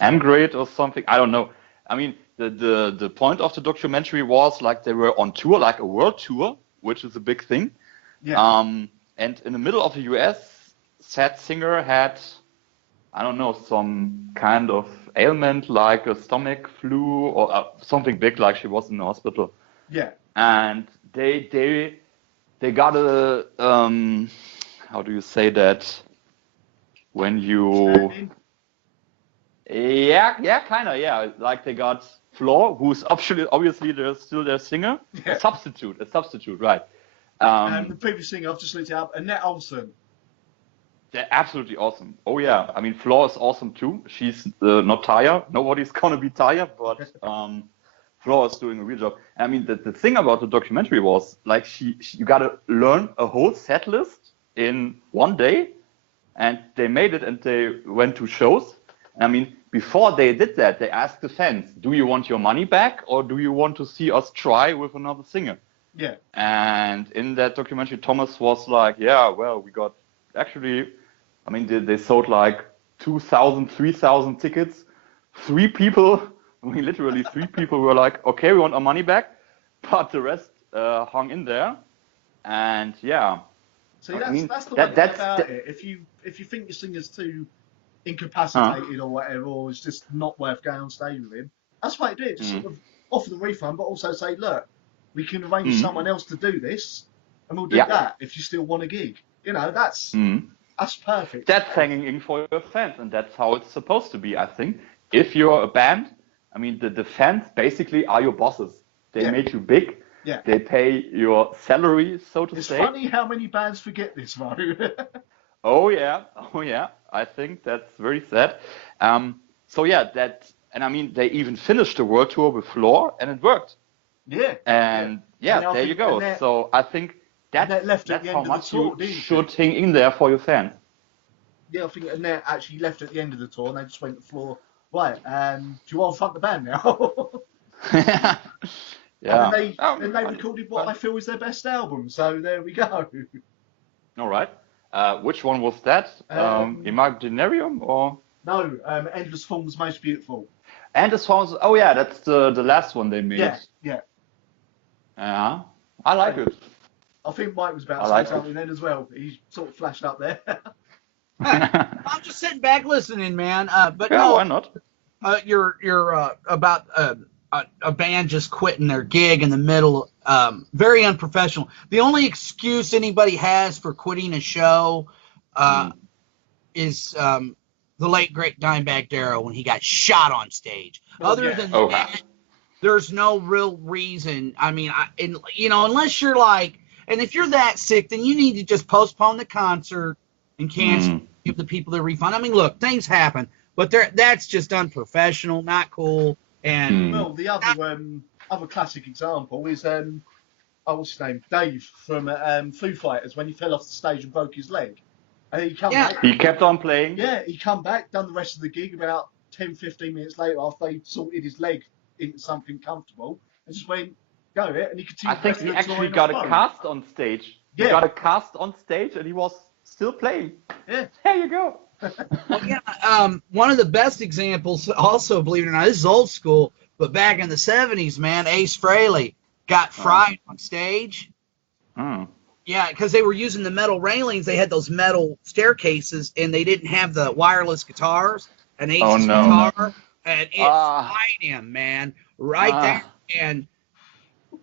Amgrade or something. I don't know. I mean, the point of the documentary was like they were on tour, like a world tour, which is a big thing. Yeah. And in the middle of the US, said singer had, I don't know, some kind of ailment like a stomach flu or something big, like she was in the hospital. Yeah. And they got a how do you say that? When you yeah, kind of, yeah. Like they got Floor, who's obviously still their singer. Yeah. A substitute, right. And the previous singer, I've just looked it up, Annette Olsen. They're absolutely awesome. Oh yeah, I mean Floor is awesome too. She's not tired. Nobody's gonna be tired, but Floor is doing a real job. I mean the thing about the documentary was like you gotta learn a whole set list in one day, and they made it and they went to shows. I mean, before they did that, they asked the fans, do you want your money back or do you want to see us try with another singer? Yeah. And in that documentary, Thomas was like, yeah, well, we got actually, I mean, they sold like 2,000, 3,000 tickets. Literally 3 people were like, okay, we want our money back. But the rest hung in there. And yeah. See, that's the one thing about it. If you think your singer's too incapacitated or whatever, or it's just not worth going on stage with him, that's why I do it. Just sort of offer the refund, but also say, look, we can arrange someone else to do this, and we'll do that if you still want a gig. You know, that's perfect. That's hanging in for your fans, and that's how it's supposed to be, I think. If you're a band, I mean, the fans basically are your bosses. They make you big. Yeah. They pay your salary, so to say. It's funny how many bands forget this, though. Oh yeah. I think that's very sad. So yeah, and I mean, they even finished the world tour with Floor, and it worked. Yeah. And there you go. So I think that's how much you should hang in there for your fans. Yeah, I think Annette actually left at the end of the tour, and they just went to Floor. Right, do you want to front the band now? Yeah. And they recorded what I feel is their best album. So there we go. All right. Which one was that? Imaginarium or? No, Endless Forms Most Beautiful. Endless Forms. Oh yeah, that's the last one they made. Yeah. Yeah. I like it. I think Mike was about to say something then as well. He sort of flashed up there. I'm just sitting back listening, man. But yeah, no, why not? You're about a band just quitting their gig in the middle. Very unprofessional. The only excuse anybody has for quitting a show is the late great Dimebag Darrell when he got shot on stage. Other than that, there's no real reason. I mean, unless you're like, and if you're that sick, then you need to just postpone the concert and cancel, give the people their refund. I mean, look, things happen, but that's just unprofessional, not cool. And well, the other classic example is what's his name, Dave from Foo Fighters, when he fell off the stage and broke his leg. And he back. He kept on playing. Yeah, he come back, done the rest of the gig about 10, 15 minutes later after they sorted his leg into something comfortable, and just went, go it, and he continued. I think he actually got a cast on stage. Yeah. He got a cast on stage, and he was still playing. Yeah. There you go. Well, yeah, one of the best examples, also, believe it or not, this is old school, but back in the 70s, man, Ace Frehley got fried on stage. Yeah, because they were using the metal railings. They had those metal staircases, and they didn't have the wireless guitars. And Ace's guitar, and it fried him, man, right there. And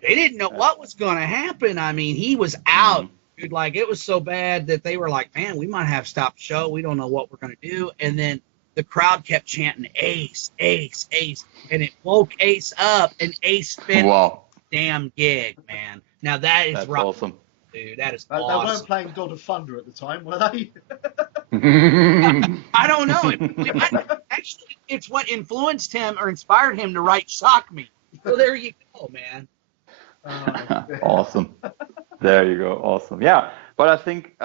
they didn't know what was going to happen. I mean, he was out. Dude, like, it was so bad that they were like, man, we might have to stop the show. We don't know what we're going to do. And then the crowd kept chanting, Ace, Ace, Ace. And it woke Ace up, and Ace finished the damn gig, man. Now, that's awesome. Dude, that is awesome. They weren't playing God of Thunder at the time, were they? I don't know. Actually, it's what influenced him or inspired him to write "Shock Me." So there you go, man. Awesome. There you go. Awesome. Yeah, but I think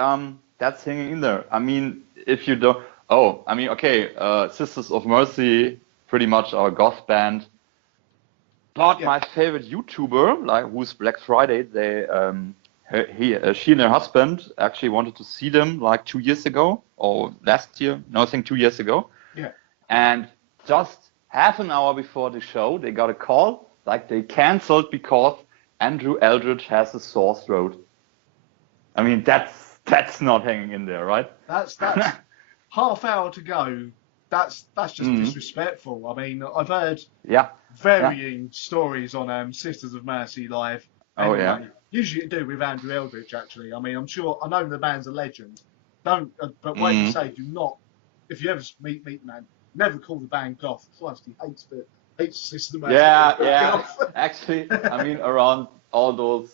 that's hanging in there. I mean, if you don't, okay, Sisters of Mercy, pretty much our goth band. But my favorite YouTuber, like who's Black Friday, she and her husband actually wanted to see them like 2 years ago or last year. No, I think 2 years ago. Yeah. And just half an hour before the show, they got a call like they canceled because Andrew Eldridge has a sore throat. I mean, that's not hanging in there, right? That's half hour to go. That's just disrespectful. I mean, I've heard varying stories on Sisters of Mercy live. Anyway, oh yeah. Usually to do with Andrew Eldridge, actually. I mean, I know the band's a legend. But what you say, do not. If you ever meet the man, never call the band goth. Christ, he hates Sisters of Mercy. Yeah. Actually, I mean, around all those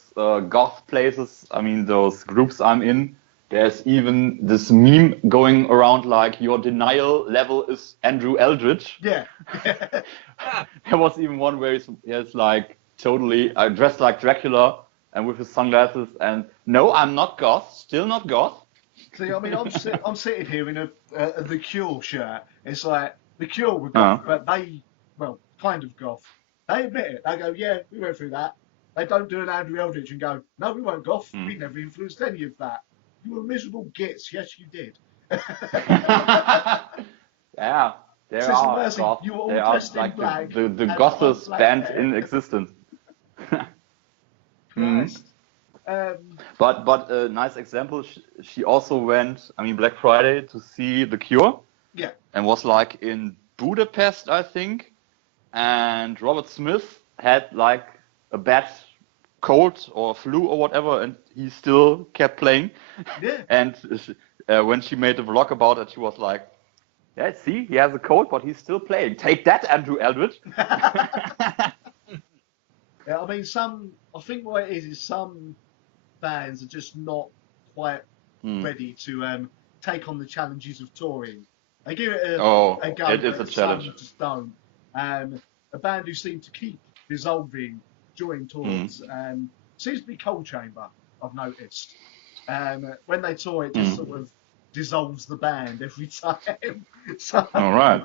goth places, I mean, those groups I'm in, there's even this meme going around like your denial level is Andrew Eldridge. Yeah. There was even one where he's like totally dressed like Dracula and with his sunglasses and no, I'm not goth, still not goth. See, I mean, I'm sitting here in a The Cure shirt. It's like The Cure were goth, but kind of goth. They admit it. They go, yeah, we went through that. They don't do an Andrew Eldridge and go, no, we weren't goth. We never influenced any of that. You were miserable gits. Yes, you did. Yeah, there are Mercy, goth. you were all they are dressed in like black the and gothest black band hair. in existence. Christ. But a nice example, she also went, I mean, Black Friday to see The Cure. Yeah. And was like in Budapest, I think. And Robert Smith had like a bad cold or flu or whatever, and he still kept playing. Yeah. And when she made a vlog about it, she was like, yeah, see, he has a cold, but he's still playing. Take that, Andrew Eldridge. Yeah, I mean, I think what it is some bands are just not quite ready to take on the challenges of touring. They give it a go, it is a challenge. Some just don't. A band who seem to keep dissolving during tours seems to be Cold Chamber, I've noticed. When they tour, it just sort of dissolves the band every time. So, all right.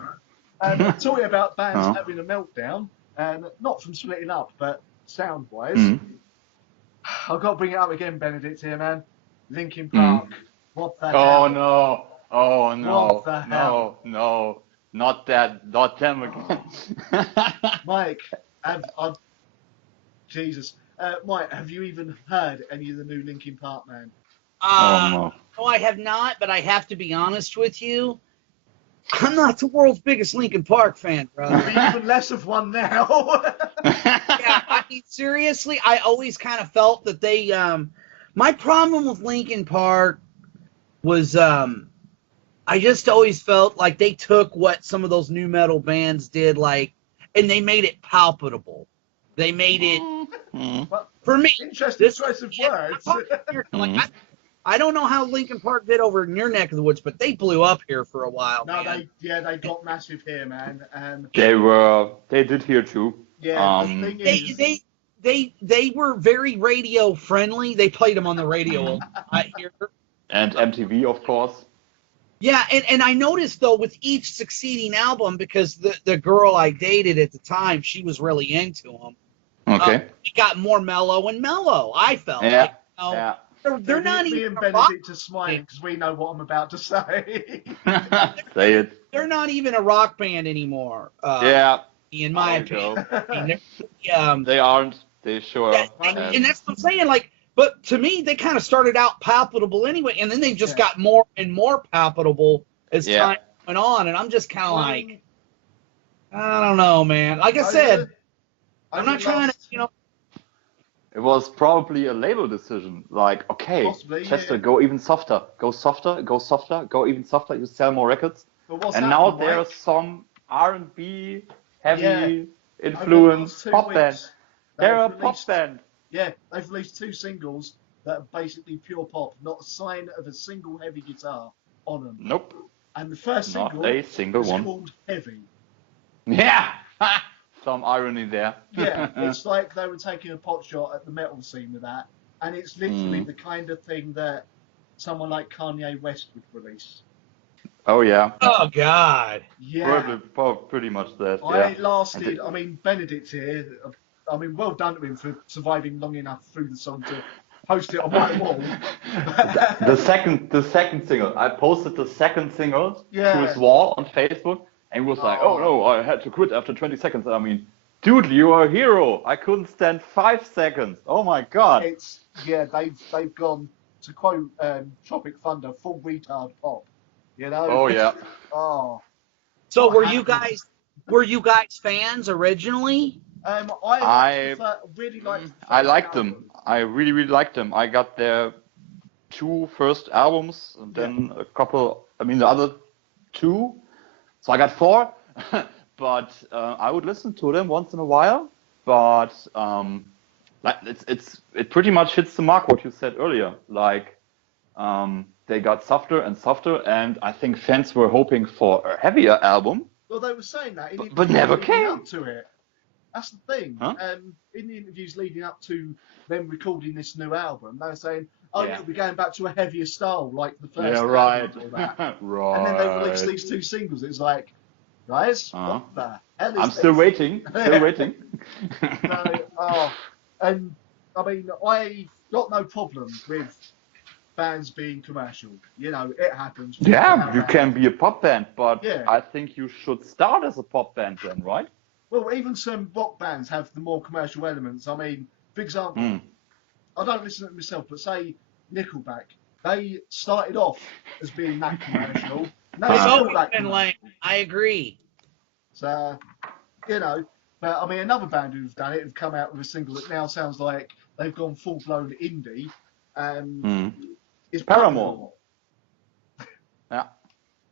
Talking about bands having a meltdown, not from splitting up, but sound-wise. I've got to bring it up again, Benedikt, here, man. Linkin Park. What the hell? Oh no. What the hell? No. Not them again. Mike, Jesus. Mike, have you even heard any of the new Linkin Park, man? No, I have not, but I have to be honest with you. I'm not the world's biggest Linkin Park fan, bro. Even less of one now. Yeah, I mean, seriously, I always kind of felt that they, my problem with Linkin Park was, I just always felt like they took what some of those new metal bands did, like, and they made it palpable. They made it, for me. Interesting choice of words. Like, I don't know how Linkin Park did over in your neck of the woods, but they blew up here for a while. No, man. they got massive here, man. They did here too. Yeah, the thing is, they were very radio friendly. They played them on the radio right here. And MTV, of course. Yeah, and I noticed though with each succeeding album, because the girl I dated at the time, she was really into them. Okay. It got more mellow and mellow. I felt like, they're not me even and Benedikt are smiling because we know what I'm about to say. Say it. They're not even a rock band anymore. In my opinion. They aren't. They sure are. And that's what I'm saying. Like, but to me, they kind of started out palpable anyway, and then they just got more and more palpable as time went on. And I'm just kind of like, I don't know, man. Like I said, I'm not trying to, It was probably a label decision. Like, okay, possibly, Chester, go even softer. Go softer, go even softer. You sell more records. And now there's some R&B, heavy influence pop band. They're a pop band. Yeah, they've released 2 singles that are basically pure pop, not a sign of a single heavy guitar. on them. Nope. And the first single Not a single was one. called Heavy. Yeah. Some irony there. Yeah, it's like they were taking a pot shot at the metal scene with that, and it's literally the kind of thing that someone like Kanye West would release. Oh yeah. Oh God. Yeah. Probably pretty much that. I Yeah. lasted. I mean, Benedikt here. I mean, well done to him for surviving long enough through the song to post it on my wall. the second single. I posted the second single to his wall on Facebook, and he was like, "Oh no, I had to quit after 20 seconds." I mean, dude, you are a hero. I couldn't stand 5 seconds. Oh my God. They've gone, to quote Tropic Thunder, full retard pop. You know? Oh yeah. Oh. So were you guys fans originally? I really liked. I liked them. I really liked them. I got their 2 first albums, and then a couple. I mean, the other 2. So I got 4. But I would listen to them once in a while. But like it pretty much hits the mark what you said earlier. Like they got softer and softer, and I think fans were hoping for a heavier album. Well, they were saying that, but never came up to it. That's the thing. Huh? In the interviews leading up to them recording this new album, they were saying, "Oh, we're going back to a heavier style, like the first album." Or that. Right. And then they released these 2 singles. It's like, guys, what the hell is I'm this? still waiting. Still waiting. And I mean, I got no problem with bands being commercial. You know, it happens. Yeah, you can be a pop band, but Yeah. I think you should start as a pop band then, right? Well, even some rock bands have the more commercial elements. I mean, for example, I don't listen to it myself, but say Nickelback, they started off as being that commercial. No, It's still always that been commercial. lame. I agree. So, you know, but I mean, another band who've done it have come out with a single that now sounds like they've gone full-blown indie. Is Paramore. Yeah.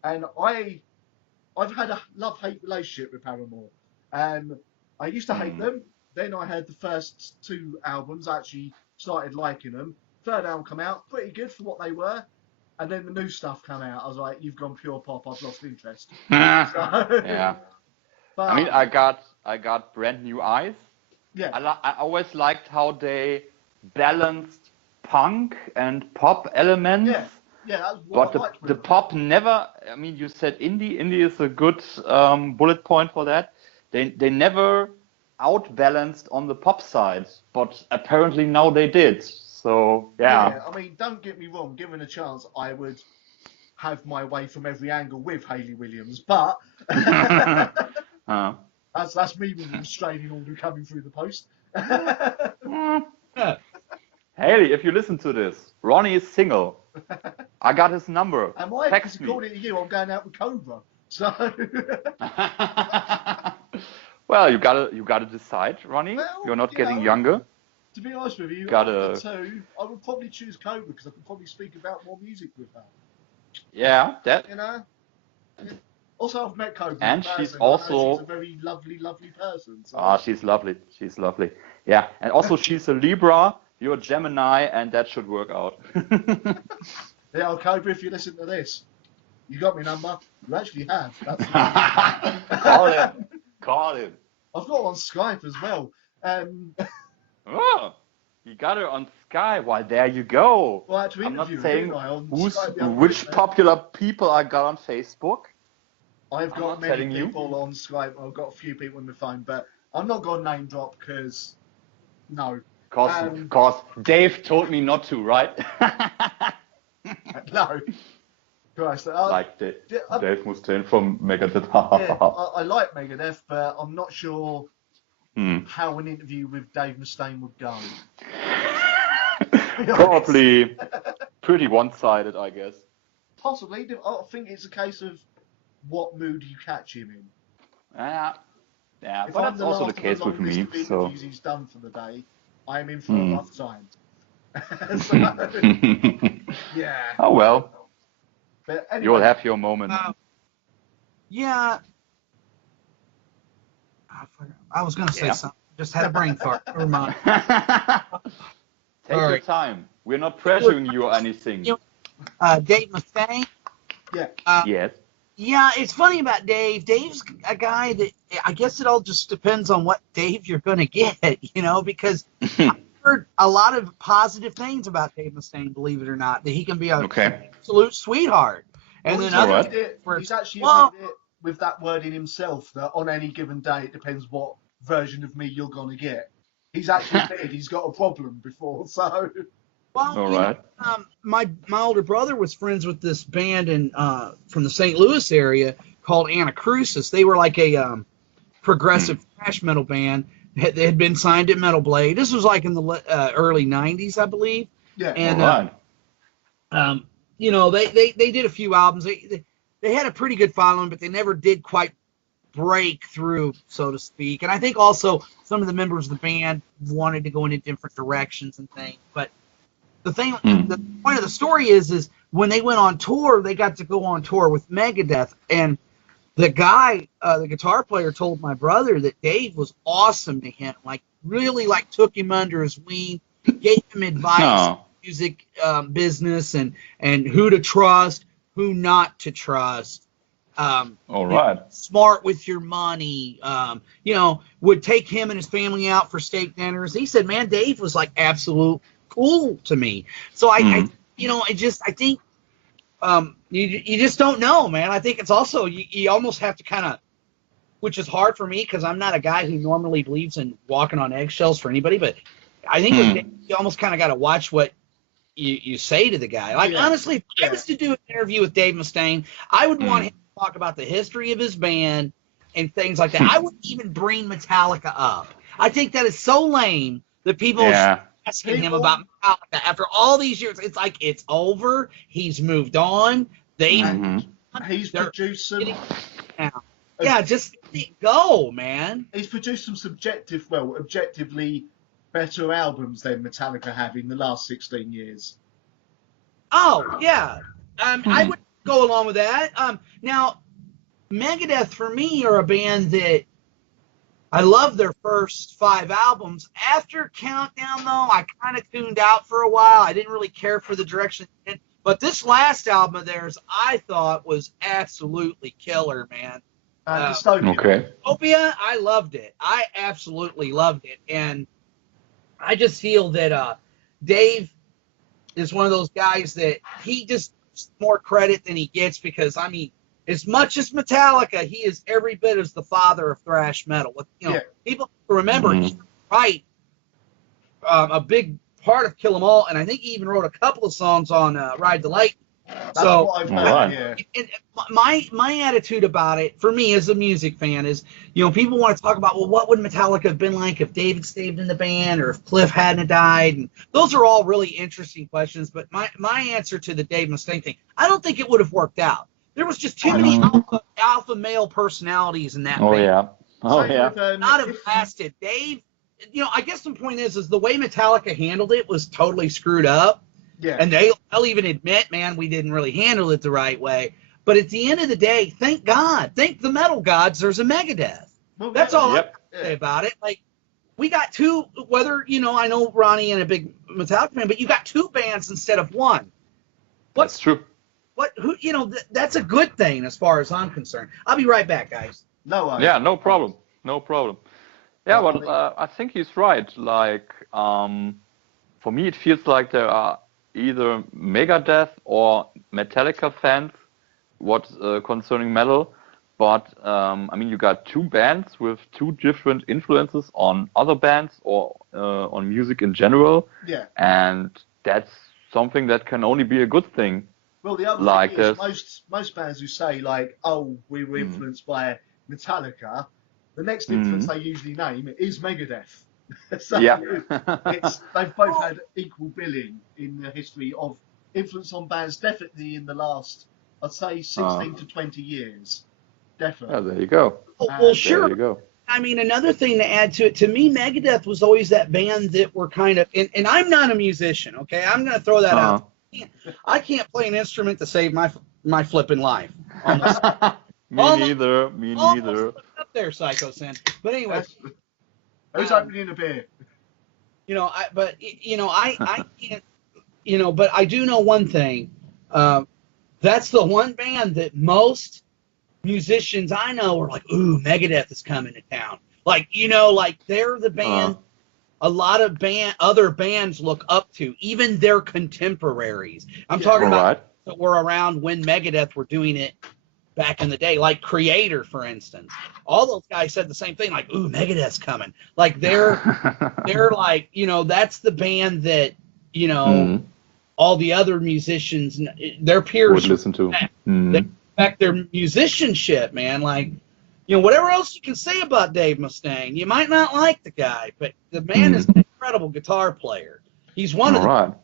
And I've had a love-hate relationship with Paramore. I used to hate them. Then I heard the first 2 albums. I actually started liking them. Third album come out, pretty good for what they were. And then the new stuff come out. I was like, you've gone pure pop. I've lost interest. Yeah. But, I mean, I got Brand New Eyes. Yeah. I always liked how they balanced punk and pop elements. Yeah. Yeah, that's what But I liked with the them. pop never. I mean, you said indie. Indie is a good bullet point for that. They never outbalanced on the pop side, but apparently now they did. So yeah. I mean, don't get me wrong. Given a chance, I would have my way from every angle with Hayley Williams, but that's me with the restraining order coming through the post. Haley, if you listen to this, Ronnie is single. I got his number. And why? Text me. According to you, I'm going out with Cobra. So. Well, you gotta decide, Ronnie. Well, You're not you getting know, younger. To be honest with you, Gotta- two, I would probably choose Cobra because I could probably speak about more music with her. Yeah, that. You know. Also, I've met Cobra. And in person. she's I know also- she's a very lovely, lovely person. So. Ah, she's lovely. She's lovely. Yeah, and also she's a Libra. You're a Gemini, and that should work out. Yeah, Cobra, if you listen to this, you got my number. You actually have. That's Call him. Call him. I've got on Skype as well. Oh, you got her on Skype. Why, there you go. Well, I had to I'm not interview her, saying didn't I, on who's Skype the other which week, man. popular people I got on Facebook. I've I'm got not many telling you. people on Skype. I've got a few people on the phone, but I'm not going to name drop because, no. Cause Dave told me not to, right? No. Christ. Like Dave Mustaine from Megadeth. Yeah, I like Megadeth, but I'm not sure how an interview with Dave Mustaine would go. Probably pretty one-sided, I guess. Possibly. I think it's a case of what mood you catch him in. Yeah, If but I'm that's the also last the of case long with list me. of So. interviews he's done for the day, I am in for a rough time. So, yeah. Oh well, But anyway, you'll have your moment. Yeah. I was going to say something. Just had a brain fart. Never mind. Take your time. We're not pressuring you or anything. Dave Mustaine. Yeah. Yes. Yeah, it's funny about Dave. Dave's a guy that I guess it all just depends on what Dave you're going to get, because I've heard a lot of positive things about Dave Mustaine, believe it or not, that he can be an absolute sweetheart. And well, then he's actually admitted it with that word in himself, that on any given day it depends what version of me you're going to get. He's actually admitted he's got a problem before, so... Well, my older brother was friends with this band from the St. Louis area called Anacrusis. They were like a progressive thrash metal band. They had been signed at Metal Blade. This was like in the early '90s, I believe. Yeah. And they did a few albums. They had a pretty good following, but they never did quite break through, so to speak. And I think also some of the members of the band wanted to go in different directions and things, but. The point of the story is when they went on tour, they got to go on tour with Megadeth, and the guy, the guitar player, told my brother that Dave was awesome to him, like really like took him under his wing, gave him advice, music business, and who to trust, who not to trust. All right. Smart with your money. Would take him and his family out for steak dinners. He said, man, Dave was like absolute cool to me. So I think you just don't know, man. I think it's also you almost have to kind of, which is hard for me because I'm not a guy who normally believes in walking on eggshells for anybody, but I think you almost kind of got to watch what you say to the guy. Like honestly, if I was to do an interview with Dave Mustaine, I would want him to talk about the history of his band and things like that. I wouldn't even bring Metallica up. I think that is so lame that people asking him about Metallica after all these years. It's like it's over. He's moved on. He's produced some. Yeah, just let it go, man. He's produced some objectively better albums than Metallica have in the last 16 years. Oh yeah, I would go along with that. Now, Megadeth for me are a band that. I love their first 5 albums. After Countdown, though, I kind of tuned out for a while. I didn't really care for the direction. But this last album of theirs, I thought was absolutely killer, man. Dystopia. Dystopia, I loved it. I absolutely loved it. And I just feel that Dave is one of those guys that he just gets more credit than he gets because, I mean, as much as Metallica, he is every bit as the father of thrash metal. People remember he wrote a big part of Kill 'Em All, and I think he even wrote a couple of songs on Ride the Lightning. That's what I've heard, and my attitude about it, for me as a music fan, is people want to talk about, well, what would Metallica have been like if David stayed in the band or if Cliff hadn't died, and those are all really interesting questions. But my answer to the Dave Mustaine thing, I don't think it would have worked out. There was just too many alpha male personalities in that band. Not have lasted. Dave, I guess the point is the way Metallica handled it was totally screwed up. Yeah. And they'll even admit, man, we didn't really handle it the right way. But at the end of the day, thank God, thank the metal gods, there's a Megadeth. That's all I say about it. Like, we got 2, whether, I know Ronnie and a big Metallica fan, but you got 2 bands instead of 1. That's true. That's a good thing as far as I'm concerned. I'll be right back, guys. Yeah, no problem. Yeah, but I think he's right. Like, for me, it feels like there are either Megadeth or Metallica fans concerning metal. But, I mean, you got 2 bands with 2 different influences on other bands or on music in general. Yeah. And that's something that can only be a good thing. Well, the other thing is, most bands who say, like, oh, we were influenced by Metallica, the next influence they usually name is Megadeth. So they've both had equal billing in the history of influence on bands, definitely in the last, I'd say, 16 to 20 years. Definitely. Oh, there you go. Well, sure. There you go. I mean, another thing to add to it, to me, Megadeth was always that band that were kind of, and I'm not a musician, okay? I'm going to throw that out. I can't play an instrument to save my flipping life. Me neither. Up there, Psychosin. But anyway, who's opening a beer? I can't. But I do know one thing. that's the one band that most musicians I know are like, ooh, Megadeth is coming to town. Like, you know, like they're the band a lot of other bands look up to, even their contemporaries. I'm talking about that were around when Megadeth were doing it back in the day, like Creator, for instance. All those guys said the same thing, like, ooh, Megadeth's coming. Like they're like, you know, that's the band that, you know, all the other musicians, their peers would listen to. They respect their musicianship, man. Like, you know, whatever else you can say about Dave Mustaine, you might not like the guy, but the man is an incredible guitar player. He's one of the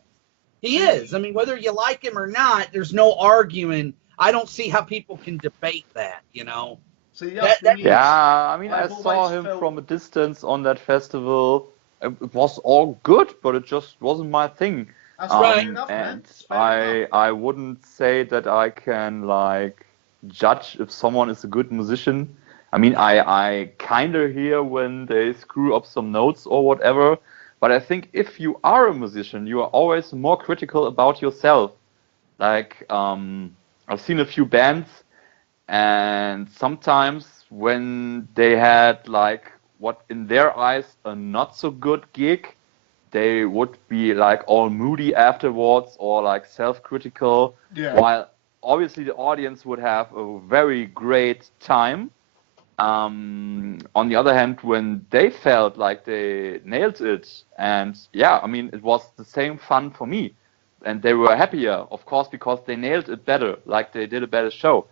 He is. I mean, whether you like him or not, there's no arguing. I don't see how people can debate that, you know. See, I mean, I saw him from a distance on that festival. It was all good, but it just wasn't my thing. That's right. And I wouldn't say that I can, like, judge if someone is a good musician. I mean, I kind of hear when they screw up some notes or whatever, but I think if you are a musician, you are always more critical about yourself. Like, I've seen a few bands, and sometimes when they had, like, what in their eyes a not so good gig, they would be like all moody afterwards or like self-critical, while obviously the audience would have a very great time. On the other hand, when they felt like they nailed it, and I mean, it was the same fun for me, and they were happier, of course, because they nailed it better, like they did a better show.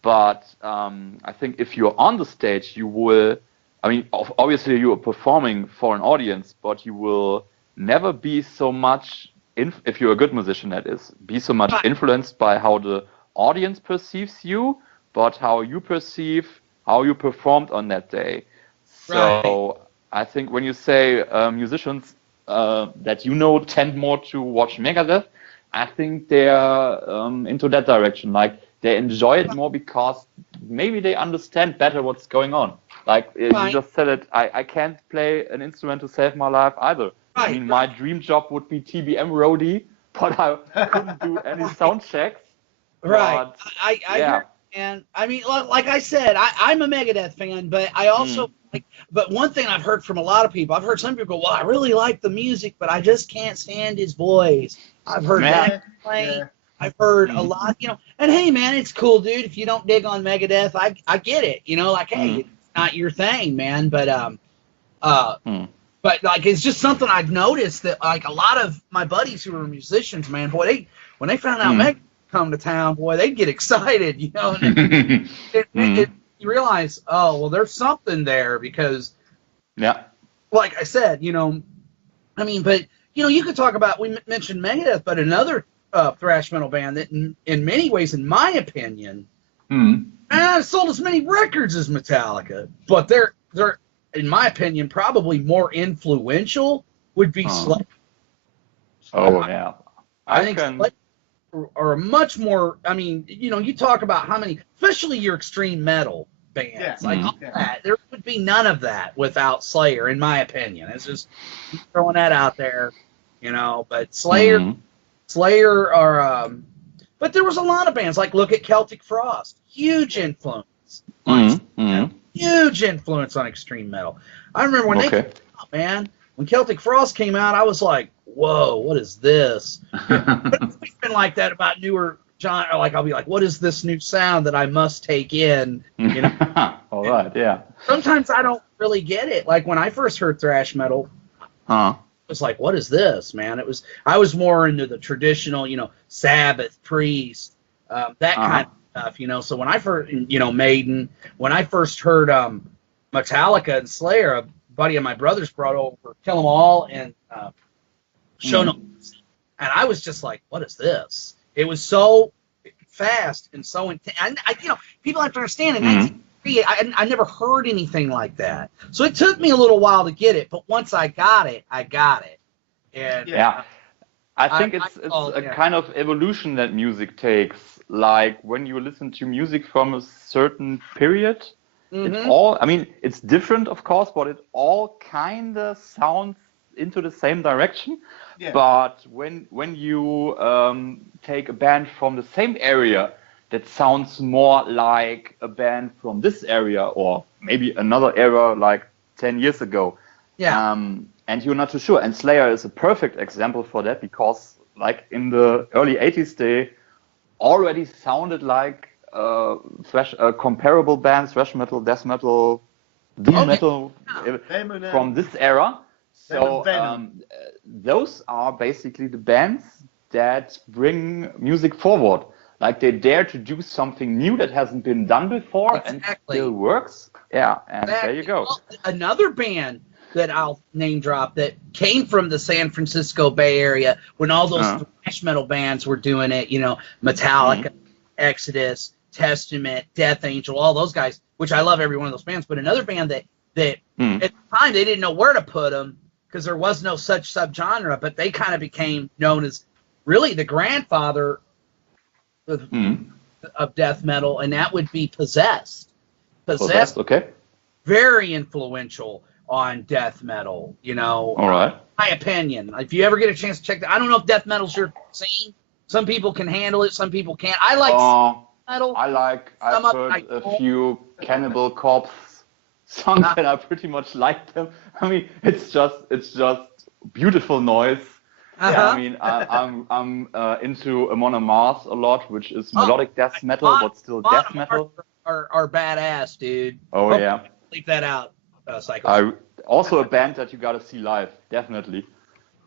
But I think if you're on the stage, you will, I mean, obviously you are performing for an audience, but you will never be so much, if you're a good musician, that is, be so much influenced by how the audience perceives you, but how you perceive how you performed on that day. So I think when you say musicians that you know tend more to watch Megadeth, I think they're into that direction. Like they enjoy it more because maybe they understand better what's going on. Like you just said it, I can't play an instrument to save my life either. I mean, my dream job would be TBM roadie, but I couldn't do any sound checks. But, I hear. And I mean, like I said, I'm a Megadeth fan, but I also but one thing I've heard from a lot of people, I've heard some people go, well, I really like the music, but I just can't stand his voice. I've heard that complaint. I've heard a lot, you know, and hey, man, it's cool, dude. If you don't dig on Megadeth, I get it, you know, like, hey, it's not your thing, man. But, but like, it's just something I've noticed that like a lot of my buddies who are musicians, man, boy, when they found out Megadeth come to town, boy, they'd get excited, you know, and you realize, oh, well, there's something there because, like I said, you know, I mean, but, you know, you could talk about, we mentioned Megadeth, but another thrash metal band that in many ways, in my opinion, sold as many records as Metallica, but they're, in my opinion, probably more influential would be Slayer. I think Slayer are much more, I mean, you know, you talk about how many, especially your extreme metal bands, like all that, there would be none of that without Slayer, in my opinion. It's just throwing that out there, you know, but Slayer are, but there was a lot of bands, like look at Celtic Frost, huge influence, huge influence on extreme metal. I remember when they came out, man, when Celtic Frost came out, I was like, whoa, what is this? It's been like that about newer genre. Like, I'll be like, what is this new sound that I must take in? You know? All right, yeah. Sometimes I don't really get it. Like, when I first heard thrash metal, it was like, what is this, man? I was more into the traditional, you know, Sabbath, Priest, that kind of stuff, you know. So when I first, you know, Maiden, when I first heard Metallica and Slayer, a buddy of my brother's brought over Kill 'Em All and Show No Mercy, and I was just like, what is this? It was so fast and so intense. I you know, people have to understand, in 1983, I never heard anything like that. So it took me a little while to get it, but once I got it, I got it. And I think it's a kind of evolution that music takes. Like when you listen to music from a certain period, it all, I mean, it's different, of course, but it all kind of sounds into the same direction. Yeah. But when you take a band from the same area that sounds more like a band from this area or maybe another era like 10 years ago, and you're not too sure. And Slayer is a perfect example for that because like in the early 80s, they already sounded like comparable bands, thrash metal, death metal, doom metal from this era. So those are basically the bands that bring music forward. Like they dare to do something new that hasn't been done before and still works. Yeah, and there you go. Well, another band that I'll name drop that came from the San Francisco Bay Area when all those thrash metal bands were doing it, you know, Metallica, Exodus, Testament, Death Angel, all those guys, which I love every one of those bands. But another band that at the time they didn't know where to put them because there was no such subgenre, but they kind of became known as really the grandfather of death metal, and that would be Possessed. Possessed, okay. Very influential on death metal, you know. All right. My opinion. If you ever get a chance to check that, I don't know if death metal's your scene. Some people can handle it, some people can't. I like metal. I've heard a few Cannibal Corpse songs and I pretty much like them. I mean, it's just beautiful noise. Yeah, I mean, I'm into Amon Amarth a lot, which is melodic death metal, but still death metal. Are badass, dude. Oh, Hope yeah. Leave that out, Psycho. Also a band that you gotta see live, definitely.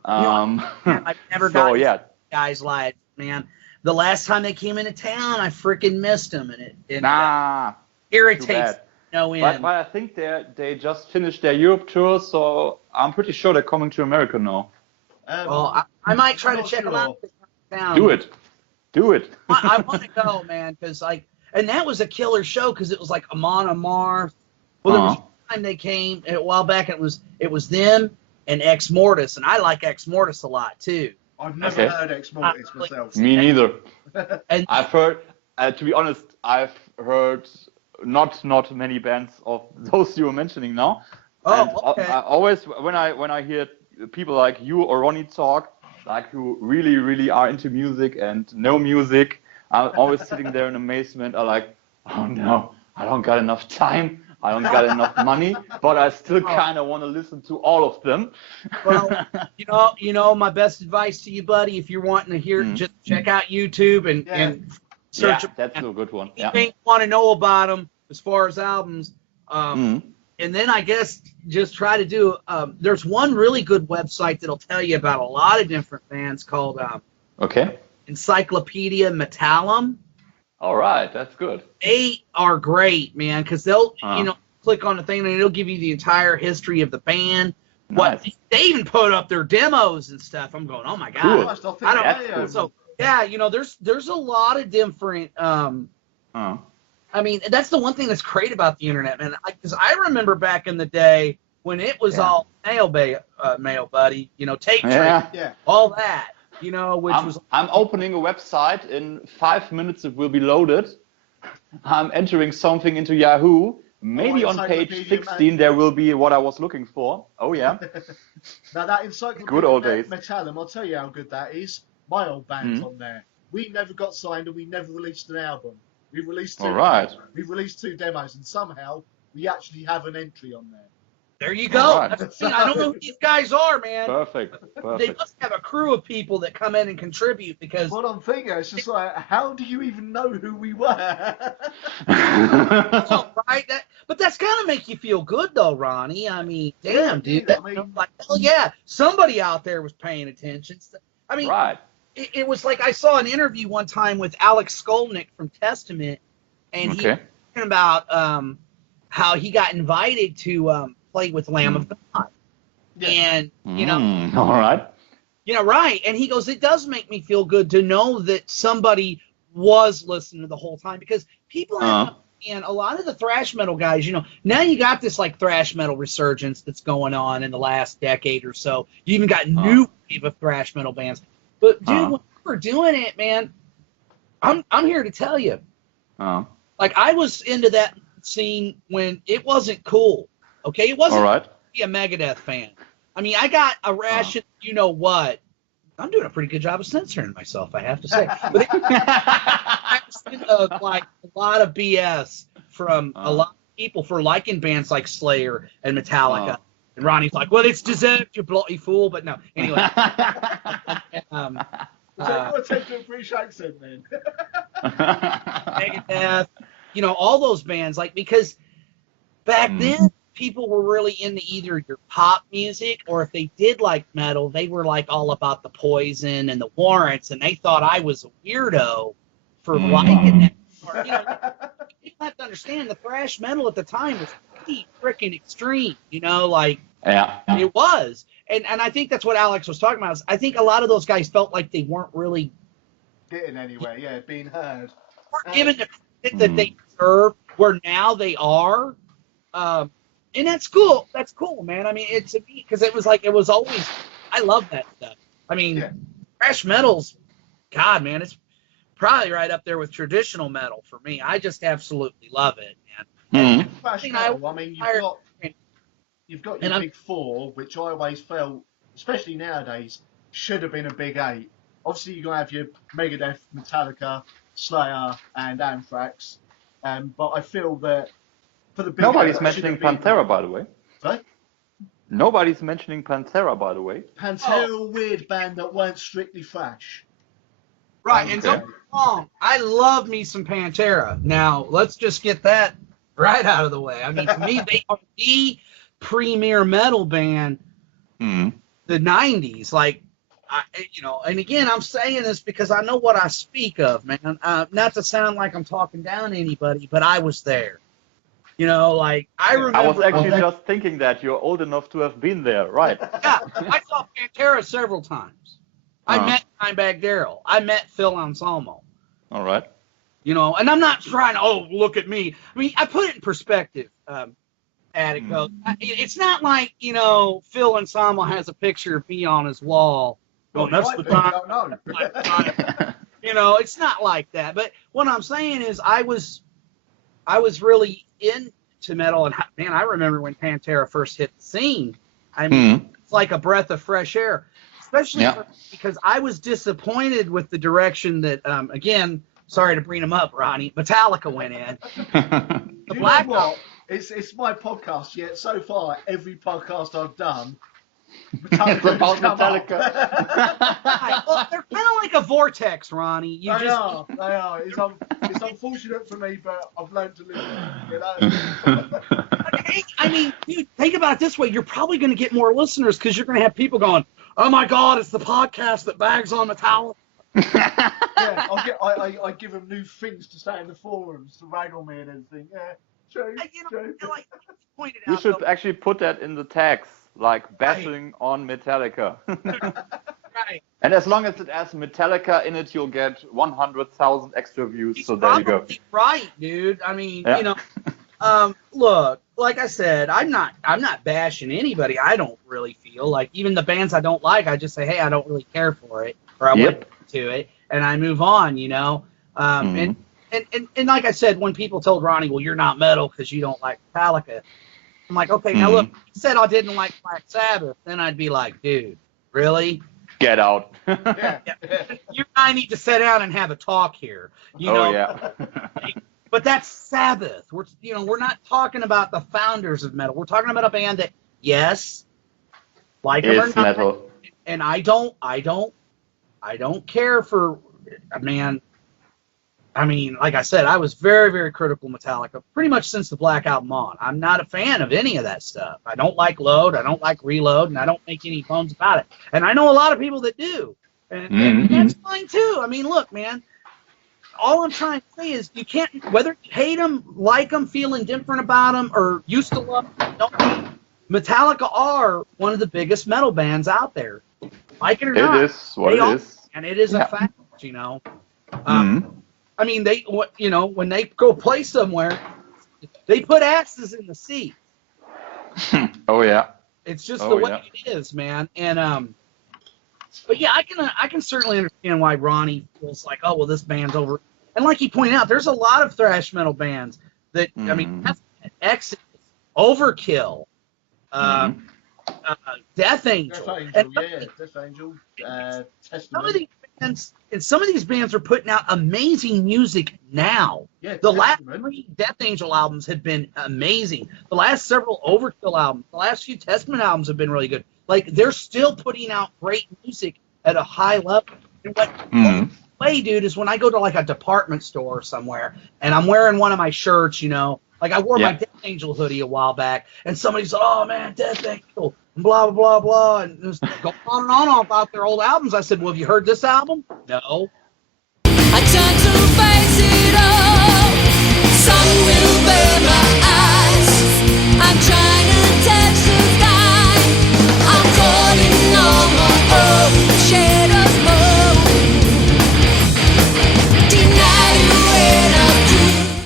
I've never gotten guys live, man. The last time they came into town, I freaking missed them, and it irritates no end. But I think they just finished their Europe tour, so I'm pretty sure they're coming to America now. Well, I might try to check them out. Do it. I want to go, man, because and that was a killer show because it was like Amon Amarth. Well, there was a time they came a while back, and it was them and Ex Mortis, and I like Ex Mortis a lot too. I've never heard Ex Mortis myself. Me neither. And I've heard, to be honest, I've heard not many bands of those you were mentioning now. Oh, okay. I always when I hear people like you or Ronnie talk, like who really, really are into music and know music, I'm always sitting there in amazement. I'm like, oh no, I don't got enough time. I don't got enough money, but I still kind of want to listen to all of them. Well, you know, my best advice to you, buddy, if you're wanting to hear, just check out YouTube and search. Yeah, that's a good one. Yeah. You want to know about them as far as albums. And then I guess just try to do, there's one really good website that'll tell you about a lot of different bands called Encyclopedia Metallum. All right, that's good. They are great, man, because they'll, click on the thing and it'll give you the entire history of the band. Nice. What they even put up their demos and stuff. I'm going, oh my god. Cool. Cool. So yeah, there's a lot of different. I mean, that's the one thing that's great about the internet, man. Because I remember back in the day when it was all mail buddy, tape trade, all that. I'm opening a website. In 5 minutes it will be loaded. I'm entering something into Yahoo. Maybe on page 16 there will be what I was looking for. Oh yeah. Now that Encyclopedia good old days. Metallum, I'll tell you how good that is. My old band's on there. We never got signed and we never released an album. We released two demos and somehow we actually have an entry on there. There you go. Right. I don't know who these guys are, man. Perfect. They must have a crew of people that come in and contribute because. What I'm thinking, it's just like, how do you even know who we were? Right? But that's gotta make you feel good, though, Ronnie. I mean, damn, dude. Hell yeah, somebody out there was paying attention. I mean, right. It was like I saw an interview one time with Alex Skolnick from Testament, and he was talking about how he got invited to play with Lamb of God. And, all right. Right. And he goes, it does make me feel good to know that somebody was listening the whole time because people have and a lot of the thrash metal guys, now you got this like thrash metal resurgence that's going on in the last decade or so. You even got new wave of thrash metal bands. But dude, when we were doing it, man, I'm here to tell you. Like I was into that scene when it wasn't cool. Okay, it wasn't to be a Megadeth fan. I mean, I got a ration, what, I'm doing a pretty good job of censoring myself, I have to say. But like a lot of BS from a lot of people for liking bands like Slayer and Metallica. And Ronnie's like, well, it's deserved, you bloody fool. But no, anyway. So you're taking a British accent then. Megadeth, all those bands, like, because back then people were really into either your pop music, or if they did like metal, they were like all about the Poison and the Warrants, and they thought I was a weirdo for liking that. Or, you have to understand the thrash metal at the time was pretty freaking extreme, it was. And I think that's what Alex was talking about. Is I think a lot of those guys felt like they weren't really getting anywhere, being heard. Weren't given the credit that they deserve, where now they are. And that's cool. That's cool, man. I mean, it's to me, because it was always, I love that stuff. I mean, thrash metal's, God, man, it's probably right up there with traditional metal for me. I just absolutely love it, man. Thrash metal, I mean, you've got your big four, which I always felt, especially nowadays, should have been a big 8. Obviously, you're going to have your Megadeth, Metallica, Slayer, and Anthrax. But I feel that for the big Nobody's mentioning Pantera, by the way. Sorry? Nobody's mentioning Pantera, by the way. Pantera, a weird band that weren't strictly thrash. Right, and don't get me wrong, I love me some Pantera. Now, let's just get that right out of the way. I mean, to me, they are the premier metal band, the 90s. Like, and again, I'm saying this because I know what I speak of, man. Not to sound like I'm talking down to anybody, but I was there. I remember. I was actually just thinking that you're old enough to have been there, right? Yeah, I saw Pantera several times. I met Dimebag Darrell. I met Phil Anselmo. All right. And I'm not trying to, look at me. I mean, I put it in perspective, Attico. It's not like, Phil Anselmo has a picture of me on his wall. That's the time. It's not like that. But what I'm saying is I was really into metal, and man, I remember when Pantera first hit the scene. I mean, it's like a breath of fresh air, especially because I was disappointed with the direction that, again, sorry to bring them up, Ronnie, Metallica went in. The Black Hole. It's my podcast, yet so far, every podcast I've done, Metallica about Metallica. Well, they're kind of like a vortex, Ronnie. They are. It's unfortunate for me, but I've learned to live with it. I mean, dude, think about it this way. You're probably going to get more listeners because you're going to have people going, oh, my God, it's the podcast that bags on Metallica. I give them new things to say in the forums to rag on me and everything. Yeah, true. Like pointed You out, should actually put that in the tags, like bashing on Metallica. Right. And as long as it has Metallica in it, you'll get 100,000 extra views. So there you go. Right, dude. I mean, look, like I said, I'm not bashing anybody. I don't really feel like, even the bands I don't like, I just say, hey, I don't really care for it, or I wouldn't to it, and I move on, And like I said, when people told Ronnie, well, you're not metal because you don't like Metallica, I'm like, okay, now look, he said I didn't like Black Sabbath, then I'd be like, dude, really? Get out. You and I need to sit down and have a talk here. But that's Sabbath. We're not talking about the founders of metal. We're talking about a band that, yes, like them or not, metal. And I don't care for, man. I mean, like I said, I was very, very critical of Metallica pretty much since the Black Album on. I'm not a fan of any of that stuff. I don't like Load, I don't like Reload, and I don't make any bones about it. And I know a lot of people that do. And that's fine too. I mean, look, man, all I'm trying to say is you can't, whether you hate them, like them, feel indifferent about them, or used to love them, don't. Metallica are one of the biggest metal bands out there. Like it or not. It is what it is. And it is a fact, I mean, when they go play somewhere, they put asses in the seats. Oh yeah. It's just the way it is, man. And but yeah, I can certainly understand why Ronnie feels like, oh well, this band's over. And like he pointed out, there's a lot of thrash metal bands that I mean, Exodus, Overkill, Death Angel. Death Angel, And yeah, Death Angel. Some of these bands are putting out amazing music now. Yeah, The last Testament. 3 Death Angel albums have been amazing. The last several Overkill albums, the last few Testament albums have been really good. Like, they're still putting out great music at a high level. And what way, dude, is when I go to like a department store or somewhere and I'm wearing one of my shirts, you know, like I wore my Death Angel hoodie a while back, and somebody said, "Oh man, Death Angel," and blah blah blah blah, and just go on and on about their old albums. I said, "Well, have you heard this album?" No. I tried to